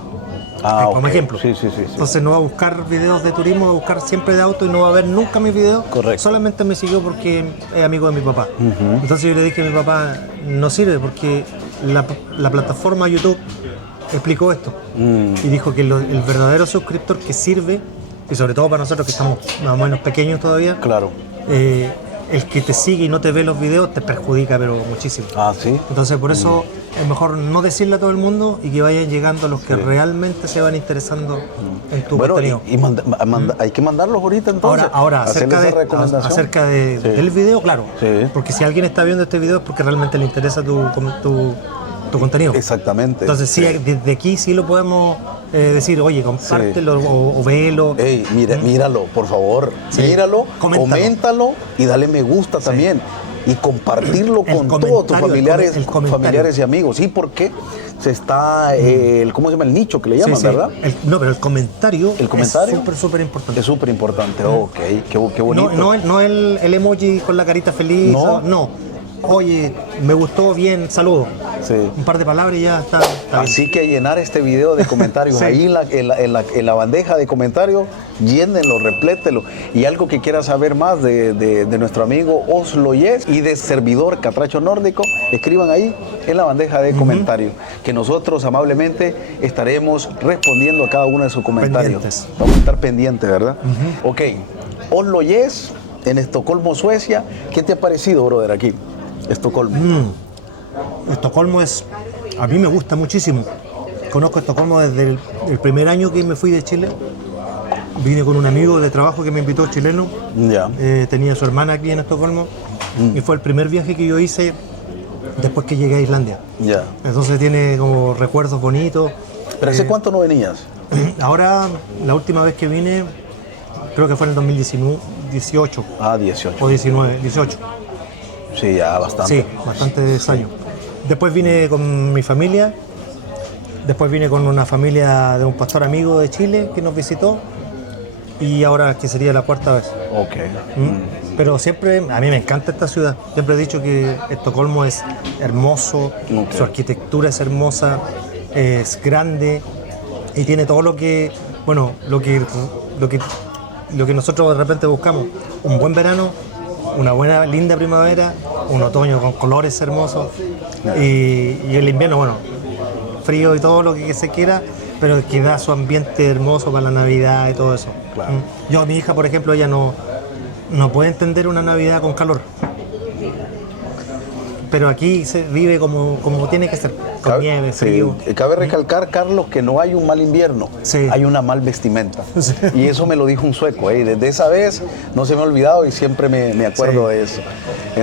Como ejemplo. Entonces no va a buscar videos de turismo, va a buscar siempre de auto y no va a ver nunca mis videos. Solamente me siguió porque es amigo de mi papá. Entonces yo le dije a mi papá, no sirve porque la plataforma YouTube explicó esto y dijo que el verdadero suscriptor que sirve, y sobre todo para nosotros que estamos más o menos pequeños todavía, el que te sigue y no te ve los videos te perjudica, pero muchísimo. Ah, sí. Entonces, por eso es mejor no decirle a todo el mundo y que vayan llegando los que realmente se van interesando en tu contenido. Hay que mandarlos ahorita entonces. Ahora acerca Sí. del video, claro. Sí. Porque si alguien está viendo este video es porque realmente le interesa tu contenido. Exactamente. Entonces, sí, desde aquí sí lo podemos decir, oye, compártelo o véelo. Ey, míralo, por favor. Sí. Míralo, Coméntalo. coméntalo y dale me gusta también. Y compartirlo El con todos tus comentario, familiares y amigos. Sí, porque se está, ¿cómo se llama? El nicho que le llaman, Sí, sí. ¿verdad? Pero el comentario, es súper importante. Es súper importante. Ok, qué bonito. No el emoji con la carita feliz. No. Oye, me gustó, bien, saludo. Sí. Un par de palabras y ya está bien. Así que llenar este video de comentarios, Sí. ahí en la bandeja de comentarios, llénenlo, replételo. Y algo que quieras saber más de nuestro amigo Oslo Yes y de servidor Catracho Nórdico, escriban ahí en la bandeja de comentarios, que nosotros amablemente estaremos respondiendo a cada uno de sus comentarios. Pendientes. Vamos a estar pendientes, ¿verdad? Ok, Oslo Yes en Estocolmo, Suecia. ¿Qué te ha parecido, brother, aquí? Estocolmo. Estocolmo a mí me gusta muchísimo. Conozco Estocolmo desde el primer año que me fui de Chile. Vine con un amigo de trabajo que me invitó, chileno. Ya. Tenía su hermana aquí en Estocolmo. Y fue el primer viaje que yo hice después que llegué a Islandia. Ya. Entonces tiene como recuerdos bonitos. ¿Pero hace cuánto no venías? Ahora, la última vez que vine, creo que fue en el 2018 Ah, 18. o 19, 18. Sí, ya bastante. Sí, bastantes años. Después vine con mi familia, después vine con una familia de un pastor amigo de Chile que nos visitó y ahora que sería la cuarta vez. Ok. Pero siempre, a mí me encanta esta ciudad. Siempre he dicho que Estocolmo es hermoso, Ok. su arquitectura es hermosa, es grande y tiene todo lo que, bueno, lo que nosotros de repente buscamos. Un buen verano, una buena, linda primavera, un otoño con colores hermosos y el invierno, bueno, frío y todo lo que se quiera, pero que da su ambiente hermoso para la Navidad y todo eso. Claro. Yo, mi hija, por ejemplo, ella no puede entender una Navidad con calor. Pero aquí se vive como tiene que ser, con nieve, frío. Sí. Cabe recalcar, Carlos, que no hay un mal invierno, Sí. hay una mal vestimenta. Sí. Y eso me lo dijo un sueco, desde esa vez no se me ha olvidado y siempre me acuerdo Sí. de eso.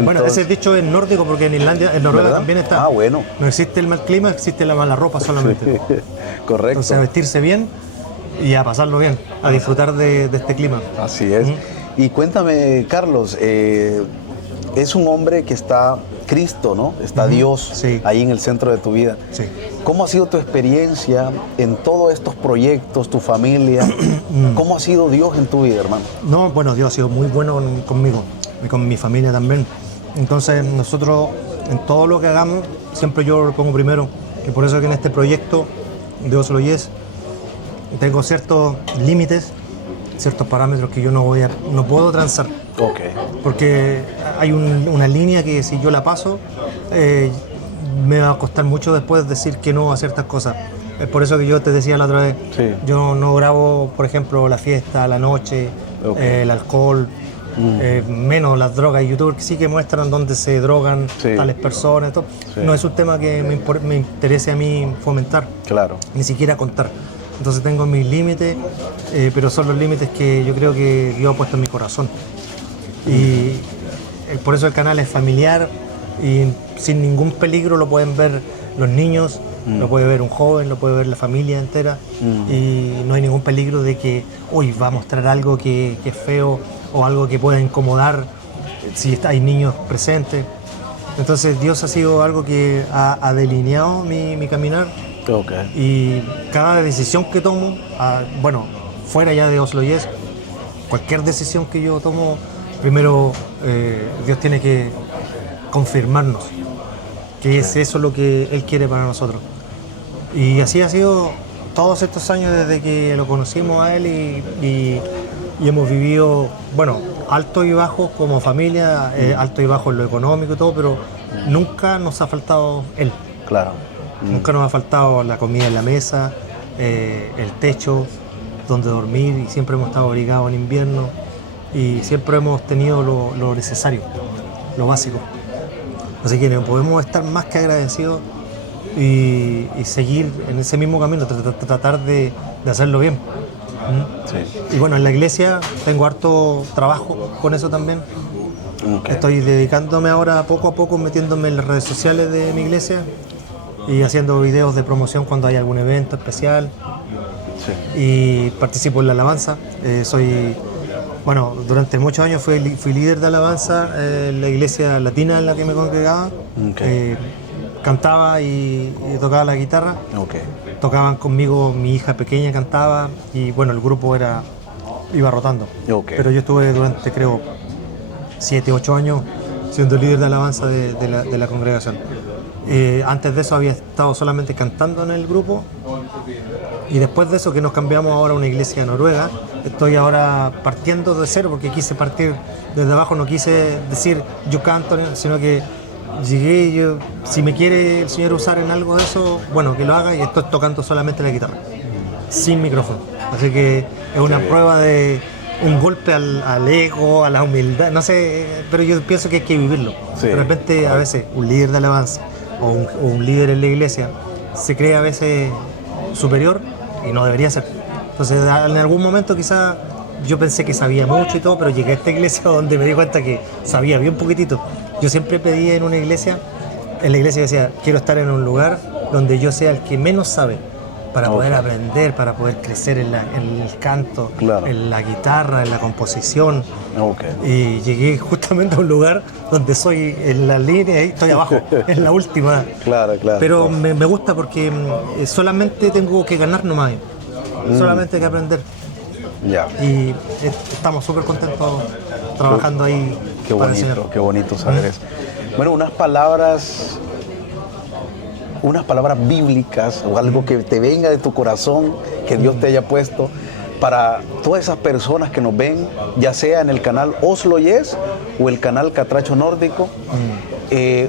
Bueno, ese dicho es nórdico porque en Islandia, en Noruega ¿verdad? también está. Ah, bueno. No existe el mal clima, existe la mala ropa solamente. Correcto. Entonces a vestirse bien y a pasarlo bien, a disfrutar de este clima. Así es. Y cuéntame, Carlos, es un hombre que está Cristo, ¿no? Está Dios Sí. ahí en el centro de tu vida. Sí. ¿Cómo ha sido tu experiencia en todos estos proyectos, tu familia? ¿Cómo ha sido Dios en tu vida, hermano? No, bueno, Dios ha sido muy bueno conmigo y con mi familia también. Entonces nosotros en todo lo que hagamos, siempre yo lo pongo primero. Y por eso que en este proyecto de Oslo Yes tengo ciertos límites, ciertos parámetros que yo no puedo transar. Ok. Porque hay una línea que si yo la paso, me va a costar mucho después decir que no a ciertas cosas. Es por eso que yo te decía la otra vez, Sí. yo no grabo, por ejemplo, la fiesta, la noche, Ok. El alcohol, menos las drogas. Y YouTube sí que muestran dónde se drogan Sí. tales personas. Todo. Sí. No es un tema que me interese a mí fomentar, Claro. ni siquiera contar. Entonces tengo mis límites, pero son los límites que yo creo que Dios ha puesto en mi corazón. Y por eso el canal es familiar y sin ningún peligro lo pueden ver los niños, lo puede ver un joven, lo puede ver la familia entera y no hay ningún peligro de que hoy va a mostrar algo que es feo o algo que pueda incomodar si hay niños presentes. Entonces Dios ha sido algo que ha delineado mi caminar. Ok. Y cada decisión que tomo, bueno, fuera ya de Oslo Yes, cualquier decisión que yo tomo, primero Dios tiene que confirmarnos que es eso lo que Él quiere para nosotros. Y así ha sido todos estos años desde que lo conocimos a Él y hemos vivido, bueno, altos y bajos como familia, altos y bajos en lo económico y todo, pero nunca nos ha faltado Él. Claro. Nunca nos ha faltado la comida en la mesa, el techo donde dormir y siempre hemos estado abrigados en invierno. y siempre hemos tenido lo necesario, lo básico. Así que no podemos estar más que agradecidos y seguir en ese mismo camino, tratar de hacerlo bien. Sí. Y bueno, en la iglesia tengo harto trabajo con eso también. Okay. Estoy dedicándome ahora poco a poco, metiéndome en las redes sociales de mi iglesia y haciendo videos de promoción cuando hay algún evento especial. Sí. Y participo en la alabanza. Durante muchos años fui líder de alabanza en la iglesia latina en la que me congregaba. Okay. Cantaba y tocaba la guitarra. Okay. Tocaban conmigo, mi hija pequeña cantaba y bueno, el grupo iba rotando. Okay. Pero yo estuve durante, creo, 7, 8 años siendo líder de alabanza de la congregación. Antes de eso había estado solamente cantando en el grupo y después de eso que nos cambiamos ahora a una iglesia noruega, estoy ahora partiendo de cero porque quise partir desde abajo, no quise decir yo canto, sino que llegué y yo, si me quiere el Señor usar en algo de eso, bueno, que lo haga y estoy tocando solamente la guitarra, sin micrófono. Así que es una prueba de un golpe al ego, a la humildad, no sé, pero yo pienso que hay que vivirlo. Sí. De repente, a veces, un líder de alabanza o un líder en la iglesia se cree a veces superior y no debería ser. Entonces, en algún momento quizás yo pensé que sabía mucho y todo, pero llegué a esta iglesia donde me di cuenta que sabía bien poquitito. Yo siempre pedí en la iglesia decía, quiero estar en un lugar donde yo sea el que menos sabe, para poder aprender, para poder crecer en el canto, claro, en la guitarra, en la composición. Okay. Y llegué justamente a un lugar donde soy en la línea, y estoy abajo, en la última. Claro. Pero me gusta porque solamente tengo que ganar nomás, solamente hay que aprender. Yeah. Y estamos súper contentos trabajando ahí. Qué bonito saber eso. Bueno, unas palabras bíblicas o algo que te venga de tu corazón, que Dios te haya puesto para todas esas personas que nos ven, ya sea en el canal Oslo Yes o el canal Catracho Nórdico,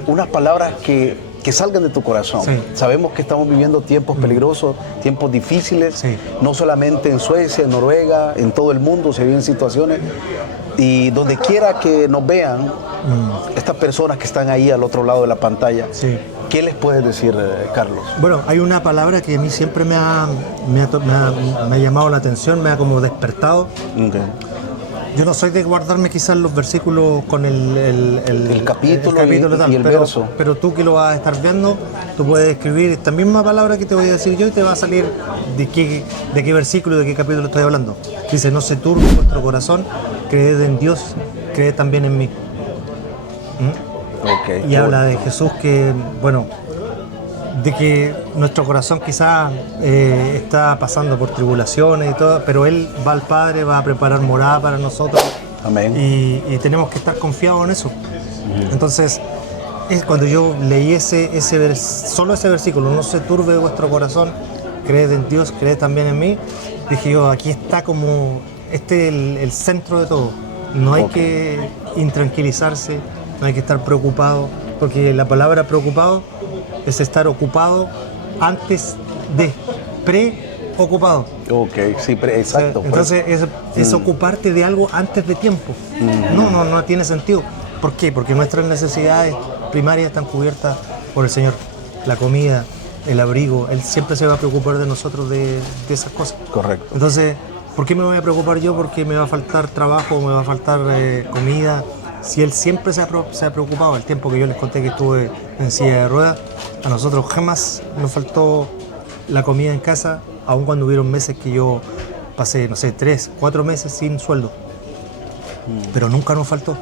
unas palabras que salgan de tu corazón. Sí. Sabemos que estamos viviendo tiempos peligrosos, tiempos difíciles, sí, no solamente en Suecia, en Noruega, en todo el mundo se viven situaciones. Y donde quiera que nos vean, estas personas que están ahí al otro lado de la pantalla, sí, ¿qué les puedes decir, Carlos? Bueno, hay una palabra que a mí siempre me ha llamado la atención, me ha como despertado. Okay. Yo no soy de guardarme quizás los versículos con el capítulo tal, y el verso. Pero tú que lo vas a estar viendo, tú puedes escribir esta misma palabra que te voy a decir yo y te va a salir de qué versículo, de qué capítulo estoy hablando. Dice, no se turbe vuestro corazón, creed en Dios, creed también en mí. Okay. Y habla de Jesús que, bueno, de que nuestro corazón quizás está pasando por tribulaciones y todo, pero Él va al Padre, va a preparar morada para nosotros. Amén. Y tenemos que estar confiados en eso. Entonces, cuando yo leí solo ese versículo, no se turbe vuestro corazón, creed en Dios, creed también en mí, dije yo, aquí está como el centro de todo. No hay que intranquilizarse, no hay que estar preocupado, porque la palabra preocupado es estar ocupado antes de preocupado. Ok, sí, exacto. Entonces es ocuparte de algo antes de tiempo. No tiene sentido. ¿Por qué? Porque nuestras necesidades primarias están cubiertas por el Señor. La comida, el abrigo, Él siempre se va a preocupar de nosotros de esas cosas. Correcto. Entonces, ¿por qué me voy a preocupar yo? Porque me va a faltar trabajo, me va a faltar comida. Si Él siempre se ha preocupado, el tiempo que yo les conté que estuve en silla de ruedas, a nosotros jamás nos faltó la comida en casa, aun cuando hubieron meses que yo pasé, 3, 4 meses sin sueldo. Pero nunca nos faltó.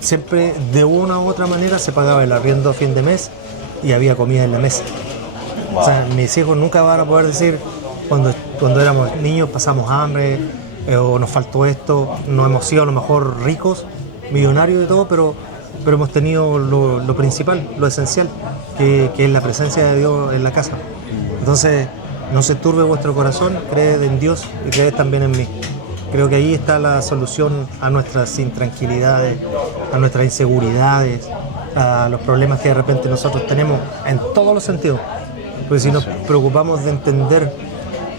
Siempre, de una u otra manera, se pagaba el arriendo a fin de mes y había comida en la mesa. Wow. O sea, mis hijos nunca van a poder decir, cuando éramos niños pasamos hambre, o nos faltó esto, no hemos sido a lo mejor ricos, millonarios y todo, pero hemos tenido lo principal, lo esencial, que es la presencia de Dios en la casa. Entonces, no se turbe vuestro corazón, creed en Dios y creed también en mí. Creo que ahí está la solución a nuestras intranquilidades, a nuestras inseguridades, a los problemas que de repente nosotros tenemos en todos los sentidos. Porque si nos preocupamos de entender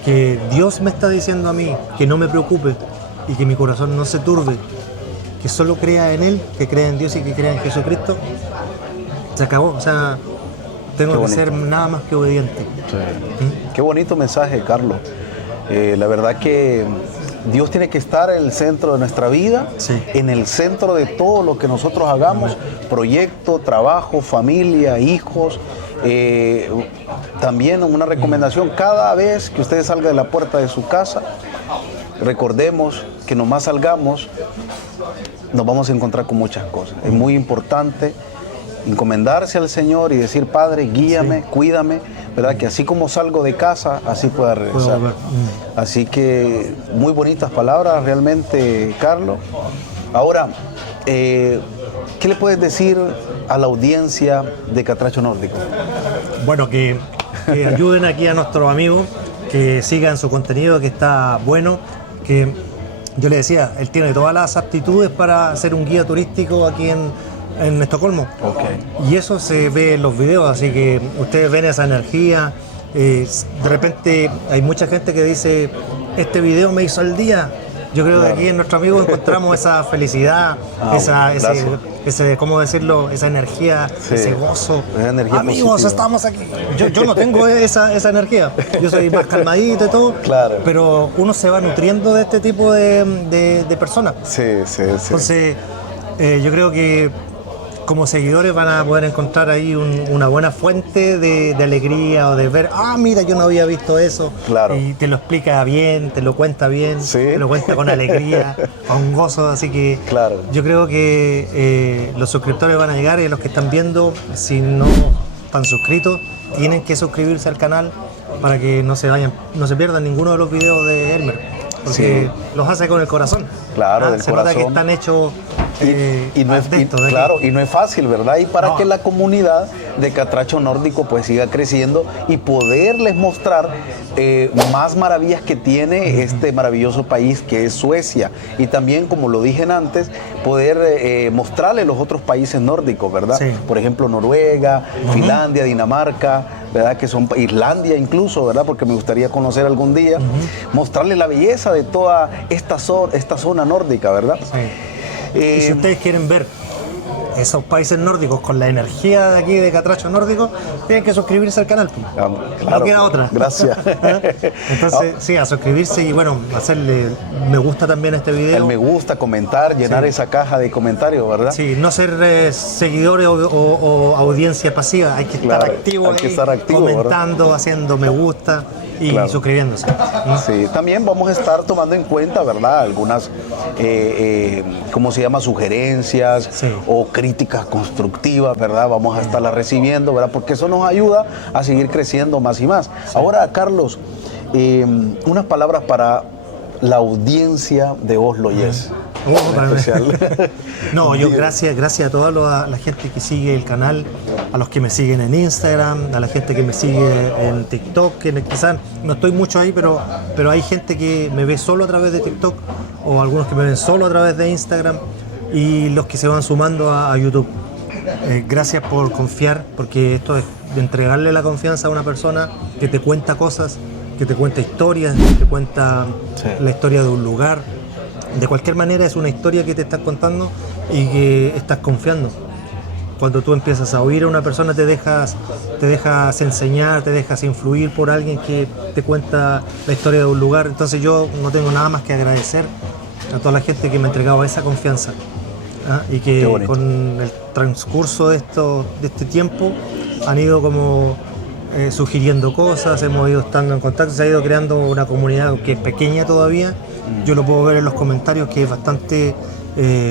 que Dios me está diciendo a mí que no me preocupe y que mi corazón no se turbe que solo crea en Él, que crea en Dios y que crea en Jesucristo, se acabó. O sea, tengo que ser nada más que obediente. Sí. Qué bonito mensaje, Carlos. La verdad que Dios tiene que estar en el centro de nuestra vida, sí, en el centro de todo lo que nosotros hagamos, proyecto, trabajo, familia, hijos. También una recomendación, cada vez que usted salga de la puerta de su casa, recordemos que nomás salgamos, nos vamos a encontrar con muchas cosas. Es muy importante encomendarse al Señor y decir, Padre, guíame, sí, cuídame, ¿verdad? Que así como salgo de casa, así pueda regresar. Así que muy bonitas palabras realmente, Carlos. Ahora, ¿qué le puedes decir a la audiencia de Catracho Nórdico? Bueno, que ayuden aquí a nuestros amigos, que sigan su contenido, que está bueno, que yo le decía, él tiene todas las aptitudes para ser un guía turístico aquí en Estocolmo. Okay. Y eso se ve en los videos, así que ustedes ven esa energía. De repente hay mucha gente que dice, este video me hizo el día. Yo creo, claro, que aquí en nuestro amigo encontramos esa felicidad, ese, ¿cómo decirlo? Esa energía, sí, ese gozo. Energía amigos, positiva. Estamos aquí. Yo no tengo esa energía. Yo soy más calmadito y todo. Claro. Pero uno se va nutriendo de este tipo de personas. Sí. Entonces, yo creo que como seguidores van a poder encontrar ahí una buena fuente de alegría o de ver, mira, yo no había visto eso. Claro. Y te lo explica bien, te lo cuenta bien, sí, te lo cuenta con alegría, con gozo. Así que claro, yo creo que los suscriptores van a llegar, y los que están viendo, si no están suscritos, tienen que suscribirse al canal para que no se pierdan ninguno de los videos de Elmer, porque sí, los hace con el corazón. Claro, del corazón. Nota que están hechos. Y no es fácil, ¿verdad? Y para que la comunidad de Catracho Nórdico pues siga creciendo y poderles mostrar más maravillas que tiene este maravilloso país que es Suecia. Y también, como lo dije antes, poder mostrarle los otros países nórdicos, ¿verdad? Sí. Por ejemplo, Noruega, Finlandia, Dinamarca, ¿verdad? Que son Islandia incluso, ¿verdad? Porque me gustaría conocer algún día, mostrarle la belleza de toda esta zona nórdica, ¿verdad? Sí. Y si ustedes quieren ver esos países nórdicos con la energía de aquí de Catracho Nórdico, tienen que suscribirse al canal. Claro, no queda otra. Gracias. Entonces, sí, a suscribirse y bueno, hacerle me gusta también a este video. El me gusta, comentar, llenar, sí, esa caja de comentarios, ¿verdad? Sí, no ser seguidores o audiencia pasiva, hay que estar activo, hay que estar activo, comentando, ¿verdad? Haciendo me gusta y claro, suscribiéndose. Sí, también vamos a estar tomando en cuenta, ¿verdad? Algunas, ¿cómo se llama? Sugerencias, sí, o críticas constructivas, ¿verdad? Vamos a estarlas recibiendo, ¿verdad? Porque eso nos ayuda a seguir creciendo más y más. Sí. Ahora, Carlos, unas palabras para la audiencia de Oslo Yes. Especial. No, yo gracias a toda la gente que sigue el canal, a los que me siguen en Instagram, a la gente que me sigue en TikTok, que quizás no estoy mucho ahí, pero hay gente que me ve solo a través de TikTok, o algunos que me ven solo a través de Instagram, y los que se van sumando a YouTube. Gracias por confiar, porque esto es de entregarle la confianza a una persona que te cuenta cosas, que te cuenta historias, que te cuenta, sí, la historia de un lugar. De cualquier manera es una historia que te estás contando y que estás confiando. Cuando tú empiezas a oír a una persona te dejas enseñar, te dejas influir por alguien que te cuenta la historia de un lugar. Entonces yo no tengo nada más que agradecer a toda la gente que me ha entregado esa confianza, y que con el transcurso de este tiempo han ido como sugiriendo cosas, hemos ido estando en contacto, se ha ido creando una comunidad que es pequeña todavía. Yo lo puedo ver en los comentarios, que es bastante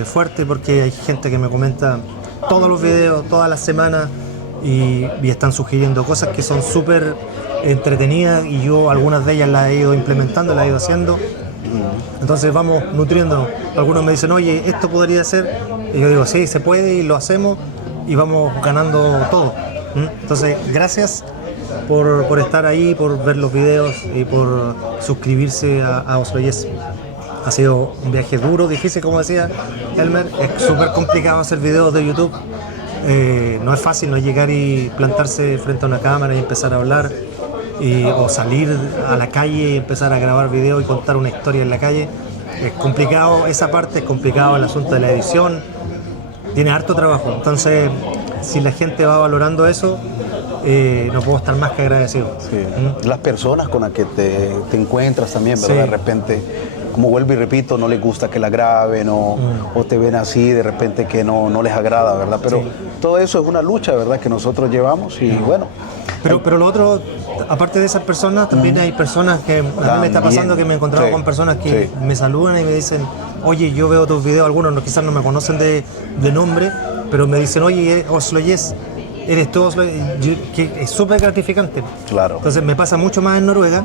fuerte, porque hay gente que me comenta todos los videos, todas las semanas, y están sugiriendo cosas que son súper entretenidas, y yo algunas de ellas las he ido implementando, las he ido haciendo. Entonces vamos nutriendo. Algunos me dicen, oye, esto podría ser, y yo digo, sí, se puede, y lo hacemos, y vamos ganando todo. Entonces, gracias por estar ahí, por ver los videos y por suscribirse a Oslo Yes. Ha sido un viaje duro, difícil, como decía Elmer. Es súper complicado hacer videos de YouTube. No es fácil, no es llegar y plantarse frente a una cámara y empezar a hablar, o salir a la calle y empezar a grabar videos y contar una historia en la calle. es complicado esa parte, es complicado el asunto de la edición, tiene harto trabajo. Entonces, si la gente va valorando eso, no puedo estar más que agradecido. Sí. Las personas con las que te encuentras también, ¿verdad? Sí. De repente, como vuelvo y repito, no les gusta que la graben o te ven así, de repente que no les agrada, ¿verdad? Pero Sí. todo eso es una lucha, ¿verdad? Que nosotros llevamos y bueno. Pero lo otro, aparte de esas personas, también hay personas que a mí me está pasando que me he encontrado Sí. con personas que Sí. me saludan y me dicen, oye, yo veo tus videos, algunos quizás no me conocen de nombre, pero me dicen, oye, Oslo Yes, eres tú Oslo, que es súper gratificante. Claro. Entonces me pasa mucho más en Noruega.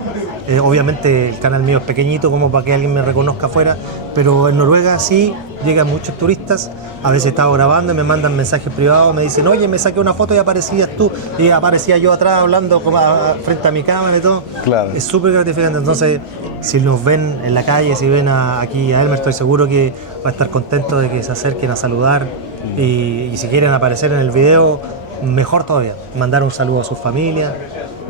Obviamente el canal mío es pequeñito como para que alguien me reconozca afuera, pero en Noruega sí llegan muchos turistas. A veces estaba grabando y me mandan mensajes privados, me dicen, oye, me saqué una foto y aparecías tú, y aparecía yo atrás hablando como frente a mi cámara y todo. Claro. Es súper gratificante. Entonces, si nos ven en la calle, si ven aquí a Elmer, estoy seguro que va a estar contento de que se acerquen a saludar y si quieren aparecer en el video, mejor todavía, mandar un saludo a sus familias.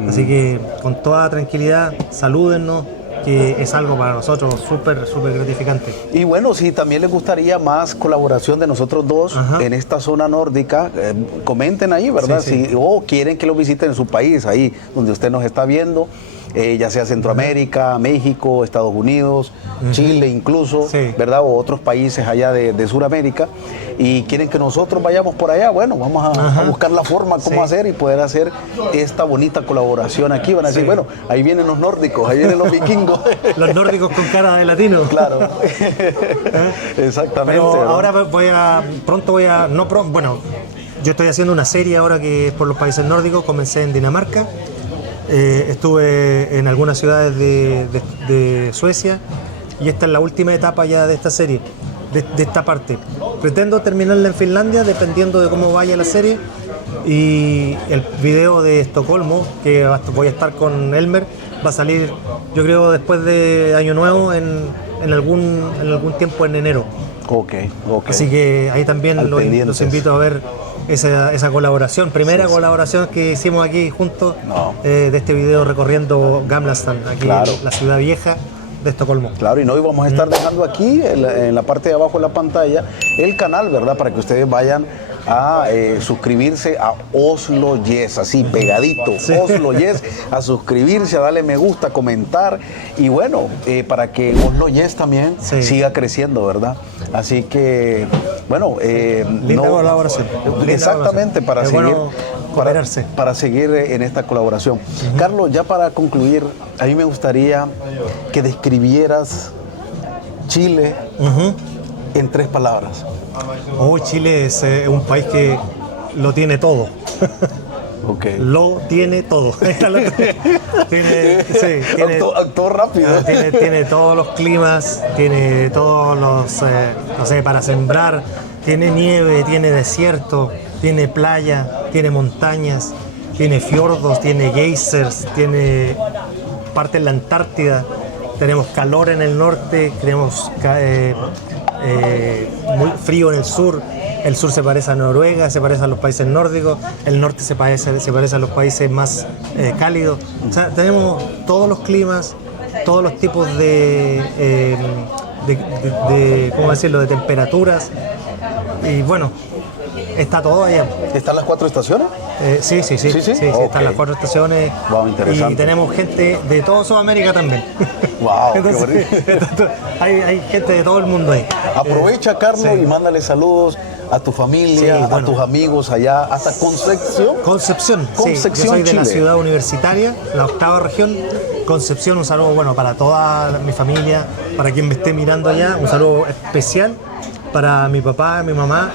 Así que con toda tranquilidad, salúdennos, que es algo para nosotros súper gratificante. Y bueno, si también les gustaría más colaboración de nosotros dos Ajá. en esta zona nórdica, comenten ahí, ¿verdad? Sí, sí. Si, o quieren que lo visiten en su país, ahí donde usted nos está viendo, ya sea Centroamérica, México, Estados Unidos, Chile incluso, Sí. ¿verdad? O otros países allá de Sudamérica, y quieren que nosotros vayamos por allá, bueno, vamos a buscar la forma cómo Sí. hacer y poder hacer esta bonita colaboración aquí. Van a decir, Sí. bueno, ahí vienen los nórdicos, ahí vienen los vikingos. Los nórdicos con cara de latino. Claro, exactamente. Pero ¿verdad? ahora bueno, yo estoy haciendo una serie ahora que es por los países nórdicos, comencé en Dinamarca, estuve en algunas ciudades de Suecia y esta es la última etapa ya de esta serie, de esta parte. Pretendo terminarla en Finlandia dependiendo de cómo vaya la serie, y el video de Estocolmo, que voy a estar con Elmer, va a salir yo creo después de Año Nuevo en algún tiempo en enero. Ok. Así que ahí también los pendientes. invito a ver esa colaboración, primera colaboración que hicimos aquí juntos, de este video recorriendo Gamla Stan, aquí Claro. en la ciudad vieja de Estocolmo. Claro, y no, y vamos a estar dejando aquí en la parte de abajo de la pantalla el canal, ¿verdad? Para que ustedes vayan a suscribirse a Oslo Yes, así pegadito, Sí. Oslo Yes, a suscribirse, a darle me gusta, comentar, y bueno, para que Oslo Yes también Sí. siga creciendo, ¿verdad? Así que, bueno, Linda colaboración. Linda exactamente, colaboración. para Es seguir... bueno cooperarse. Para seguir en esta colaboración. Carlos, ya para concluir, a mí me gustaría que describieras Chile en 3 palabras. Oh, Chile es un país que lo tiene todo. Ok. Lo tiene todo. Tiene Actuó rápido. tiene todos los climas, tiene todos los, no sé, para sembrar, tiene nieve, tiene desierto, tiene playa, tiene montañas, tiene fiordos, tiene geysers, tiene parte en la Antártida, tenemos calor en el norte, tenemos muy frío en el sur se parece a Noruega, se parece a los países nórdicos, el norte se parece a los países más cálidos. O sea, tenemos todos los climas, todos los tipos de ¿cómo decirlo?, de temperaturas, y bueno, está todo allá. ¿Están las 4 estaciones? Sí, Sí. están las 4 estaciones. Wow, interesante. Y tenemos gente de toda Sudamérica también. Wow, qué Entonces, hay gente de todo el mundo ahí. Aprovecha, Carlos, sí. y mándale saludos a tu familia, Sí, a bueno. tus amigos allá, hasta Concepción. Concepción, Concepción, sí. Yo soy de la Chile. ciudad universitaria, la 8ª región. Concepción, un saludo bueno para toda mi familia, para quien me esté mirando allá, un saludo especial para mi papá, mi mamá.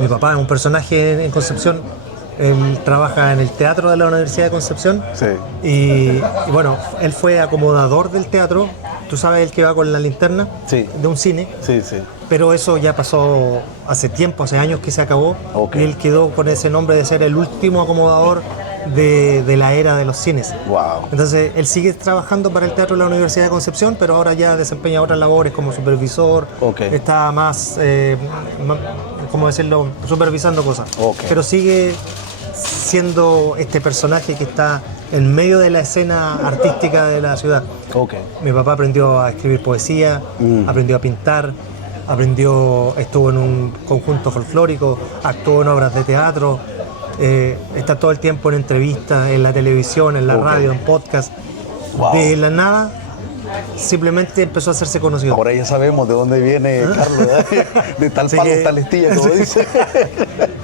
Mi papá es un personaje en Concepción, él trabaja en el teatro de la Universidad de Concepción. Sí. Y bueno, él fue acomodador del teatro, tú sabes, el que va con la linterna Sí. de un cine. Sí. Pero eso ya pasó hace tiempo, hace años que se acabó. Ok. Y él quedó con ese nombre de ser el último acomodador de la era de los cines. Wow. Entonces él sigue trabajando para el Teatro de la Universidad de Concepción, pero ahora ya desempeña otras labores como supervisor. Ok. Está más, ¿cómo decirlo?, supervisando cosas. Ok. Pero sigue siendo este personaje que está en medio de la escena artística de la ciudad. Okay. Mi papá aprendió a escribir poesía, aprendió a pintar, estuvo en un conjunto folclórico, actuó en obras de teatro, está todo el tiempo en entrevistas, en la televisión, en la radio, en podcast. Wow. De la nada, simplemente empezó a hacerse conocido. Ahora ya sabemos de dónde viene Carlos, ¿verdad? De tal Así palo, que- tal estilla, como dice.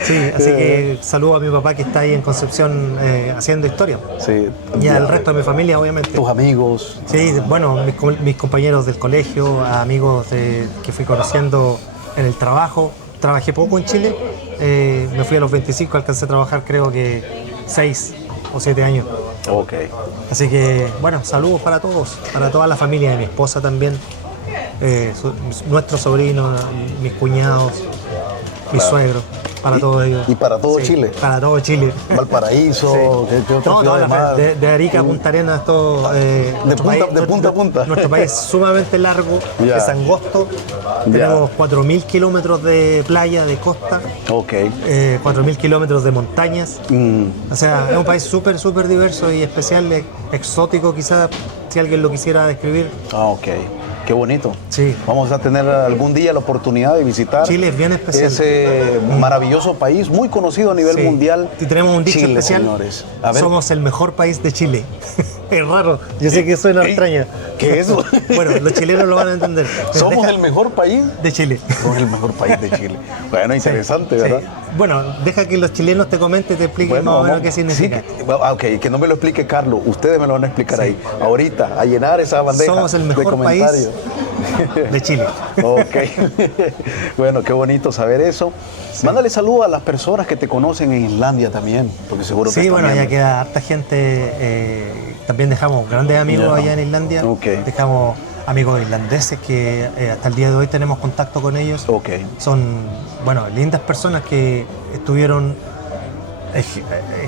Sí, así que saludo a mi papá que está ahí en Concepción haciendo historia. Sí. Y al resto de mi familia, obviamente. Tus amigos. Sí, bueno, mis compañeros del colegio, amigos que fui conociendo en el trabajo. Trabajé poco en Chile, me fui a los 25, alcancé a trabajar creo que 6 o 7 años. Ok. Así que, bueno, saludos para todos, para toda la familia de mi esposa también, nuestros sobrinos, mis cuñados, mis suegros, para todos ellos. Y para todo Chile. Para todo Chile. Valparaíso, Sí. ¿qué otra No, ciudad toda más? de Arica a Punta Arenas, todo. de punta a punta. Nuestro país es sumamente largo, Ya. es angosto. Ya. Tenemos 4.000 kilómetros de playa, de costa, Ok. 4.000 kilómetros de montañas. Mm, O sea, es un país súper, súper diverso y especial, exótico quizás, si alguien lo quisiera describir. ok. Qué bonito. Sí. Vamos a tener algún día la oportunidad de visitar Chile es bien especial. ese maravilloso país, muy conocido a nivel Sí. mundial. Y tenemos un dicho Chile, especial. señores. A ver. Somos el mejor país de Chile. Es raro, yo sé que suena extraño. ¿Qué es eso? Bueno, los chilenos lo van a entender. Somos Deja- el mejor país. de Chile. Somos el mejor país de Chile. Bueno, interesante, Sí. ¿verdad? Bueno, deja que los chilenos te comenten, te expliquen más o menos qué significa. Sí, ok, que no me lo explique Carlos, ustedes me lo van a explicar ahí. Ahorita, a llenar esa bandeja Somos el mejor de comentarios. de Chile. Ok. Bueno, qué bonito saber eso. Mándale saludos a las personas que te conocen en Islandia también, porque seguro que Sí, están bueno, ya viendo. queda harta gente. También dejamos grandes amigos Ya. allá en Islandia. Ok. Dejamos amigos irlandeses que hasta el día de hoy tenemos contacto con ellos. Ok. Son, bueno, lindas personas que estuvieron,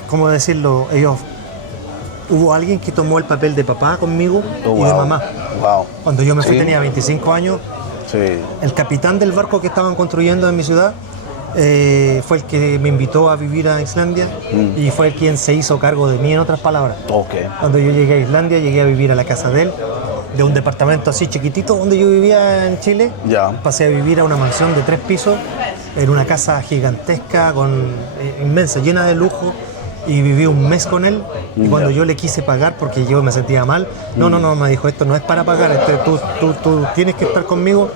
¿cómo decirlo? Hubo alguien que tomó el papel de papá conmigo Oh, y de wow. mamá. Wow. Cuando yo me fui Sí. tenía 25 años. Sí. El capitán del barco que estaban construyendo en mi ciudad fue el que me invitó a vivir a Islandia y fue el quien se hizo cargo de mí, en otras palabras. Ok. Cuando yo llegué a Islandia, llegué a vivir a la casa de él, de un departamento así chiquitito donde yo vivía en Chile. Ya. Pasé a vivir a una mansión de 3 pisos, en una casa gigantesca, inmensa, llena de lujo. Y viví un mes con él y cuando yo le quise pagar porque yo me sentía mal, no, me dijo, esto no es para pagar, tú tienes que estar conmigo.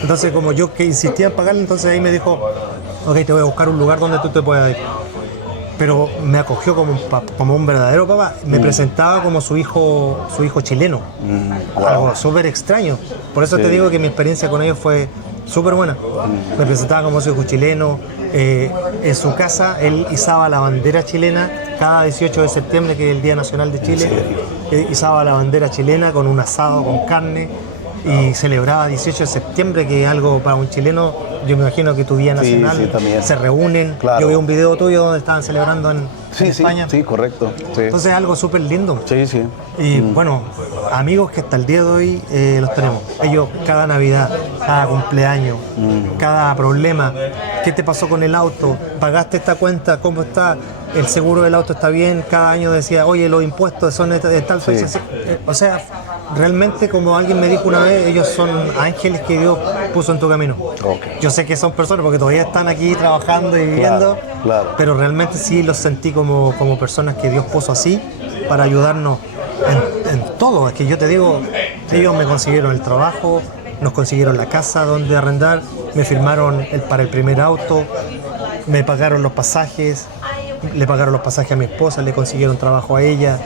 Entonces como yo que insistía en pagarle, entonces ahí me dijo, ok, te voy a buscar un lugar donde tú te puedas ir. Pero me acogió como un verdadero papá, me presentaba como su hijo chileno, Wow. algo súper extraño. Por eso Sí. te digo que mi experiencia con ellos fue súper buena. Me presentaba como su hijo chileno. En su casa él izaba la bandera chilena cada 18 de septiembre, que es el Día Nacional de Chile. Izaba la bandera chilena con un asado con carne y celebraba 18 de septiembre, que es algo para un chileno, yo me imagino que tu Día Sí, Nacional, sí, también. se reúnen. Claro. Yo vi un video tuyo donde estaban celebrando en Sí, sí, España. sí, correcto. Sí. Entonces es algo súper lindo. Sí, sí. Y bueno, amigos que hasta el día de hoy los tenemos. Ellos cada Navidad, cada cumpleaños, cada problema. ¿Qué te pasó con el auto? ¿Pagaste esta cuenta? ¿Cómo está? ¿El seguro del auto está bien? Cada año decía, oye, los impuestos son de tal fecha. Sí. O sea, realmente, como alguien me dijo una vez, ellos son ángeles que Dios puso en tu camino. Ok. Yo sé que son personas porque todavía están aquí trabajando y viviendo, claro. pero realmente sí los sentí como personas que Dios puso así para ayudarnos en todo. Es que yo te digo, ellos me consiguieron el trabajo, nos consiguieron la casa donde arrendar, me firmaron para el primer auto, me pagaron los pasajes, le pagaron los pasajes a mi esposa, le consiguieron trabajo a ella,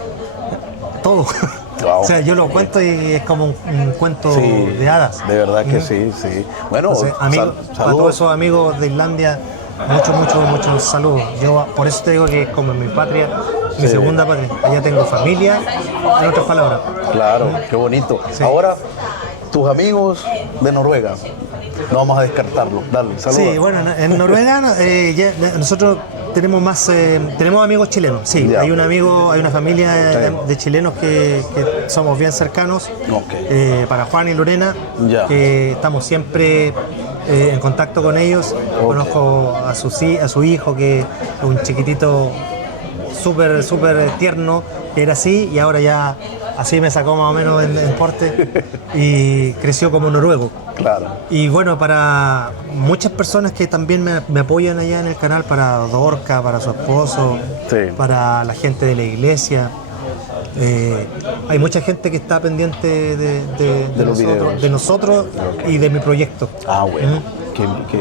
todo. Wow. O sea, yo lo cuento y es como un cuento Sí, de hadas. De verdad que sí, sí. Bueno, Entonces, amigos, para todos saludos. esos amigos de Islandia, muchos saludos. Yo por eso te digo que es como mi patria, mi Sí. segunda patria. Allá tengo familia, en otras palabras. Claro, qué bonito. Sí. Ahora, tus amigos de Noruega, no vamos a descartarlo. Dale, saludos. Sí, bueno, en Noruega nosotros tenemos tenemos amigos chilenos. Sí, Ya. hay un amigo, hay una familia Sí. de chilenos que somos bien cercanos. Ok. Para Juan y Lorena, Ya. que estamos siempre en contacto con ellos. Ok. Conozco a su hijo, que es un chiquitito súper tierno, era así y ahora ya así me sacó más o menos en porte y creció como noruego. Claro. Y bueno, para muchas personas que también me apoyan allá en el canal, para Dorca, para su esposo, Sí. para la gente de la iglesia. Hay mucha gente que está pendiente de nosotros y de mi proyecto. Ah, bueno.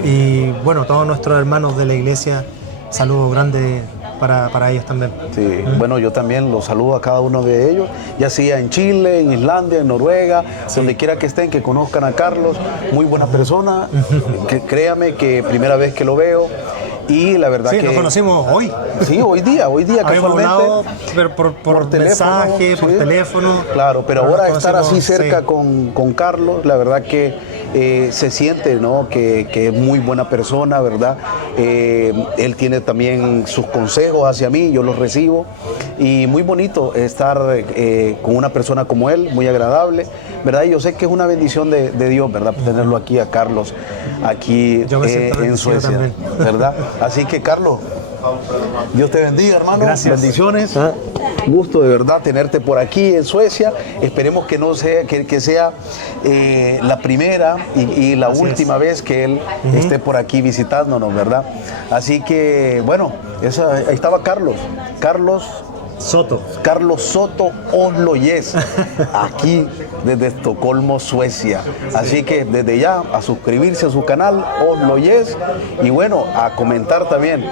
Y bueno, todos nuestros hermanos de la iglesia, saludos grandes para ellos también. Sí, bueno, yo también los saludo a cada uno de ellos, ya sea en Chile, en Islandia, en Noruega, donde quiera que estén, que conozcan a Carlos, muy buena persona, que créame que primera vez que lo veo. Y la verdad sí, que... nos conocimos hoy. Sí, hoy día Habíamos casualmente. hablado por mensaje, por sí. teléfono. Claro, pero ahora estar así cerca sí. con Carlos, la verdad que se siente, ¿no? que es muy buena persona, ¿verdad? Él tiene también sus consejos hacia mí, yo los recibo. Y muy bonito estar con una persona como él, muy agradable, ¿verdad? Y yo sé que es una bendición de Dios, ¿verdad? Tenerlo aquí a Carlos, aquí Yo me siento en Suecia, también. ¿verdad? Así que, Carlos, Dios te bendiga, hermano. Gracias. Bendiciones. Gusto de verdad tenerte por aquí en Suecia. Esperemos que no sea, que sea la primera y la última vez que él esté por aquí visitándonos, ¿verdad? Así que, bueno, ahí estaba Carlos. Carlos Soto Oslo Yes, aquí desde Estocolmo, Suecia. Así que desde ya a suscribirse a su canal Oslo Yes y bueno, a comentar también.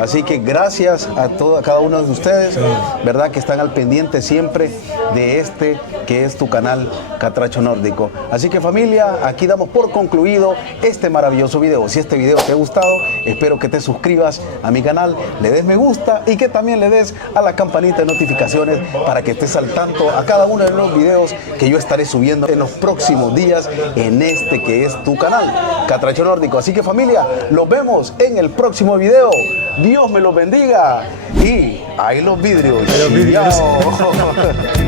Así que gracias a cada uno de ustedes, verdad que están al pendiente siempre de este que es tu canal Catracho Nórdico. Así que familia, aquí damos por concluido este maravilloso video. Si este video te ha gustado, espero que te suscribas a mi canal, le des me gusta y que también le des a la campanita de notificaciones para que estés al tanto a cada uno de los videos que yo estaré subiendo en los próximos días en este que es tu canal Catracho Nórdico. Así que familia, los vemos en el próximo video. Dios me los bendiga y ahí los vidrios. Ahí los vidrios. Chao.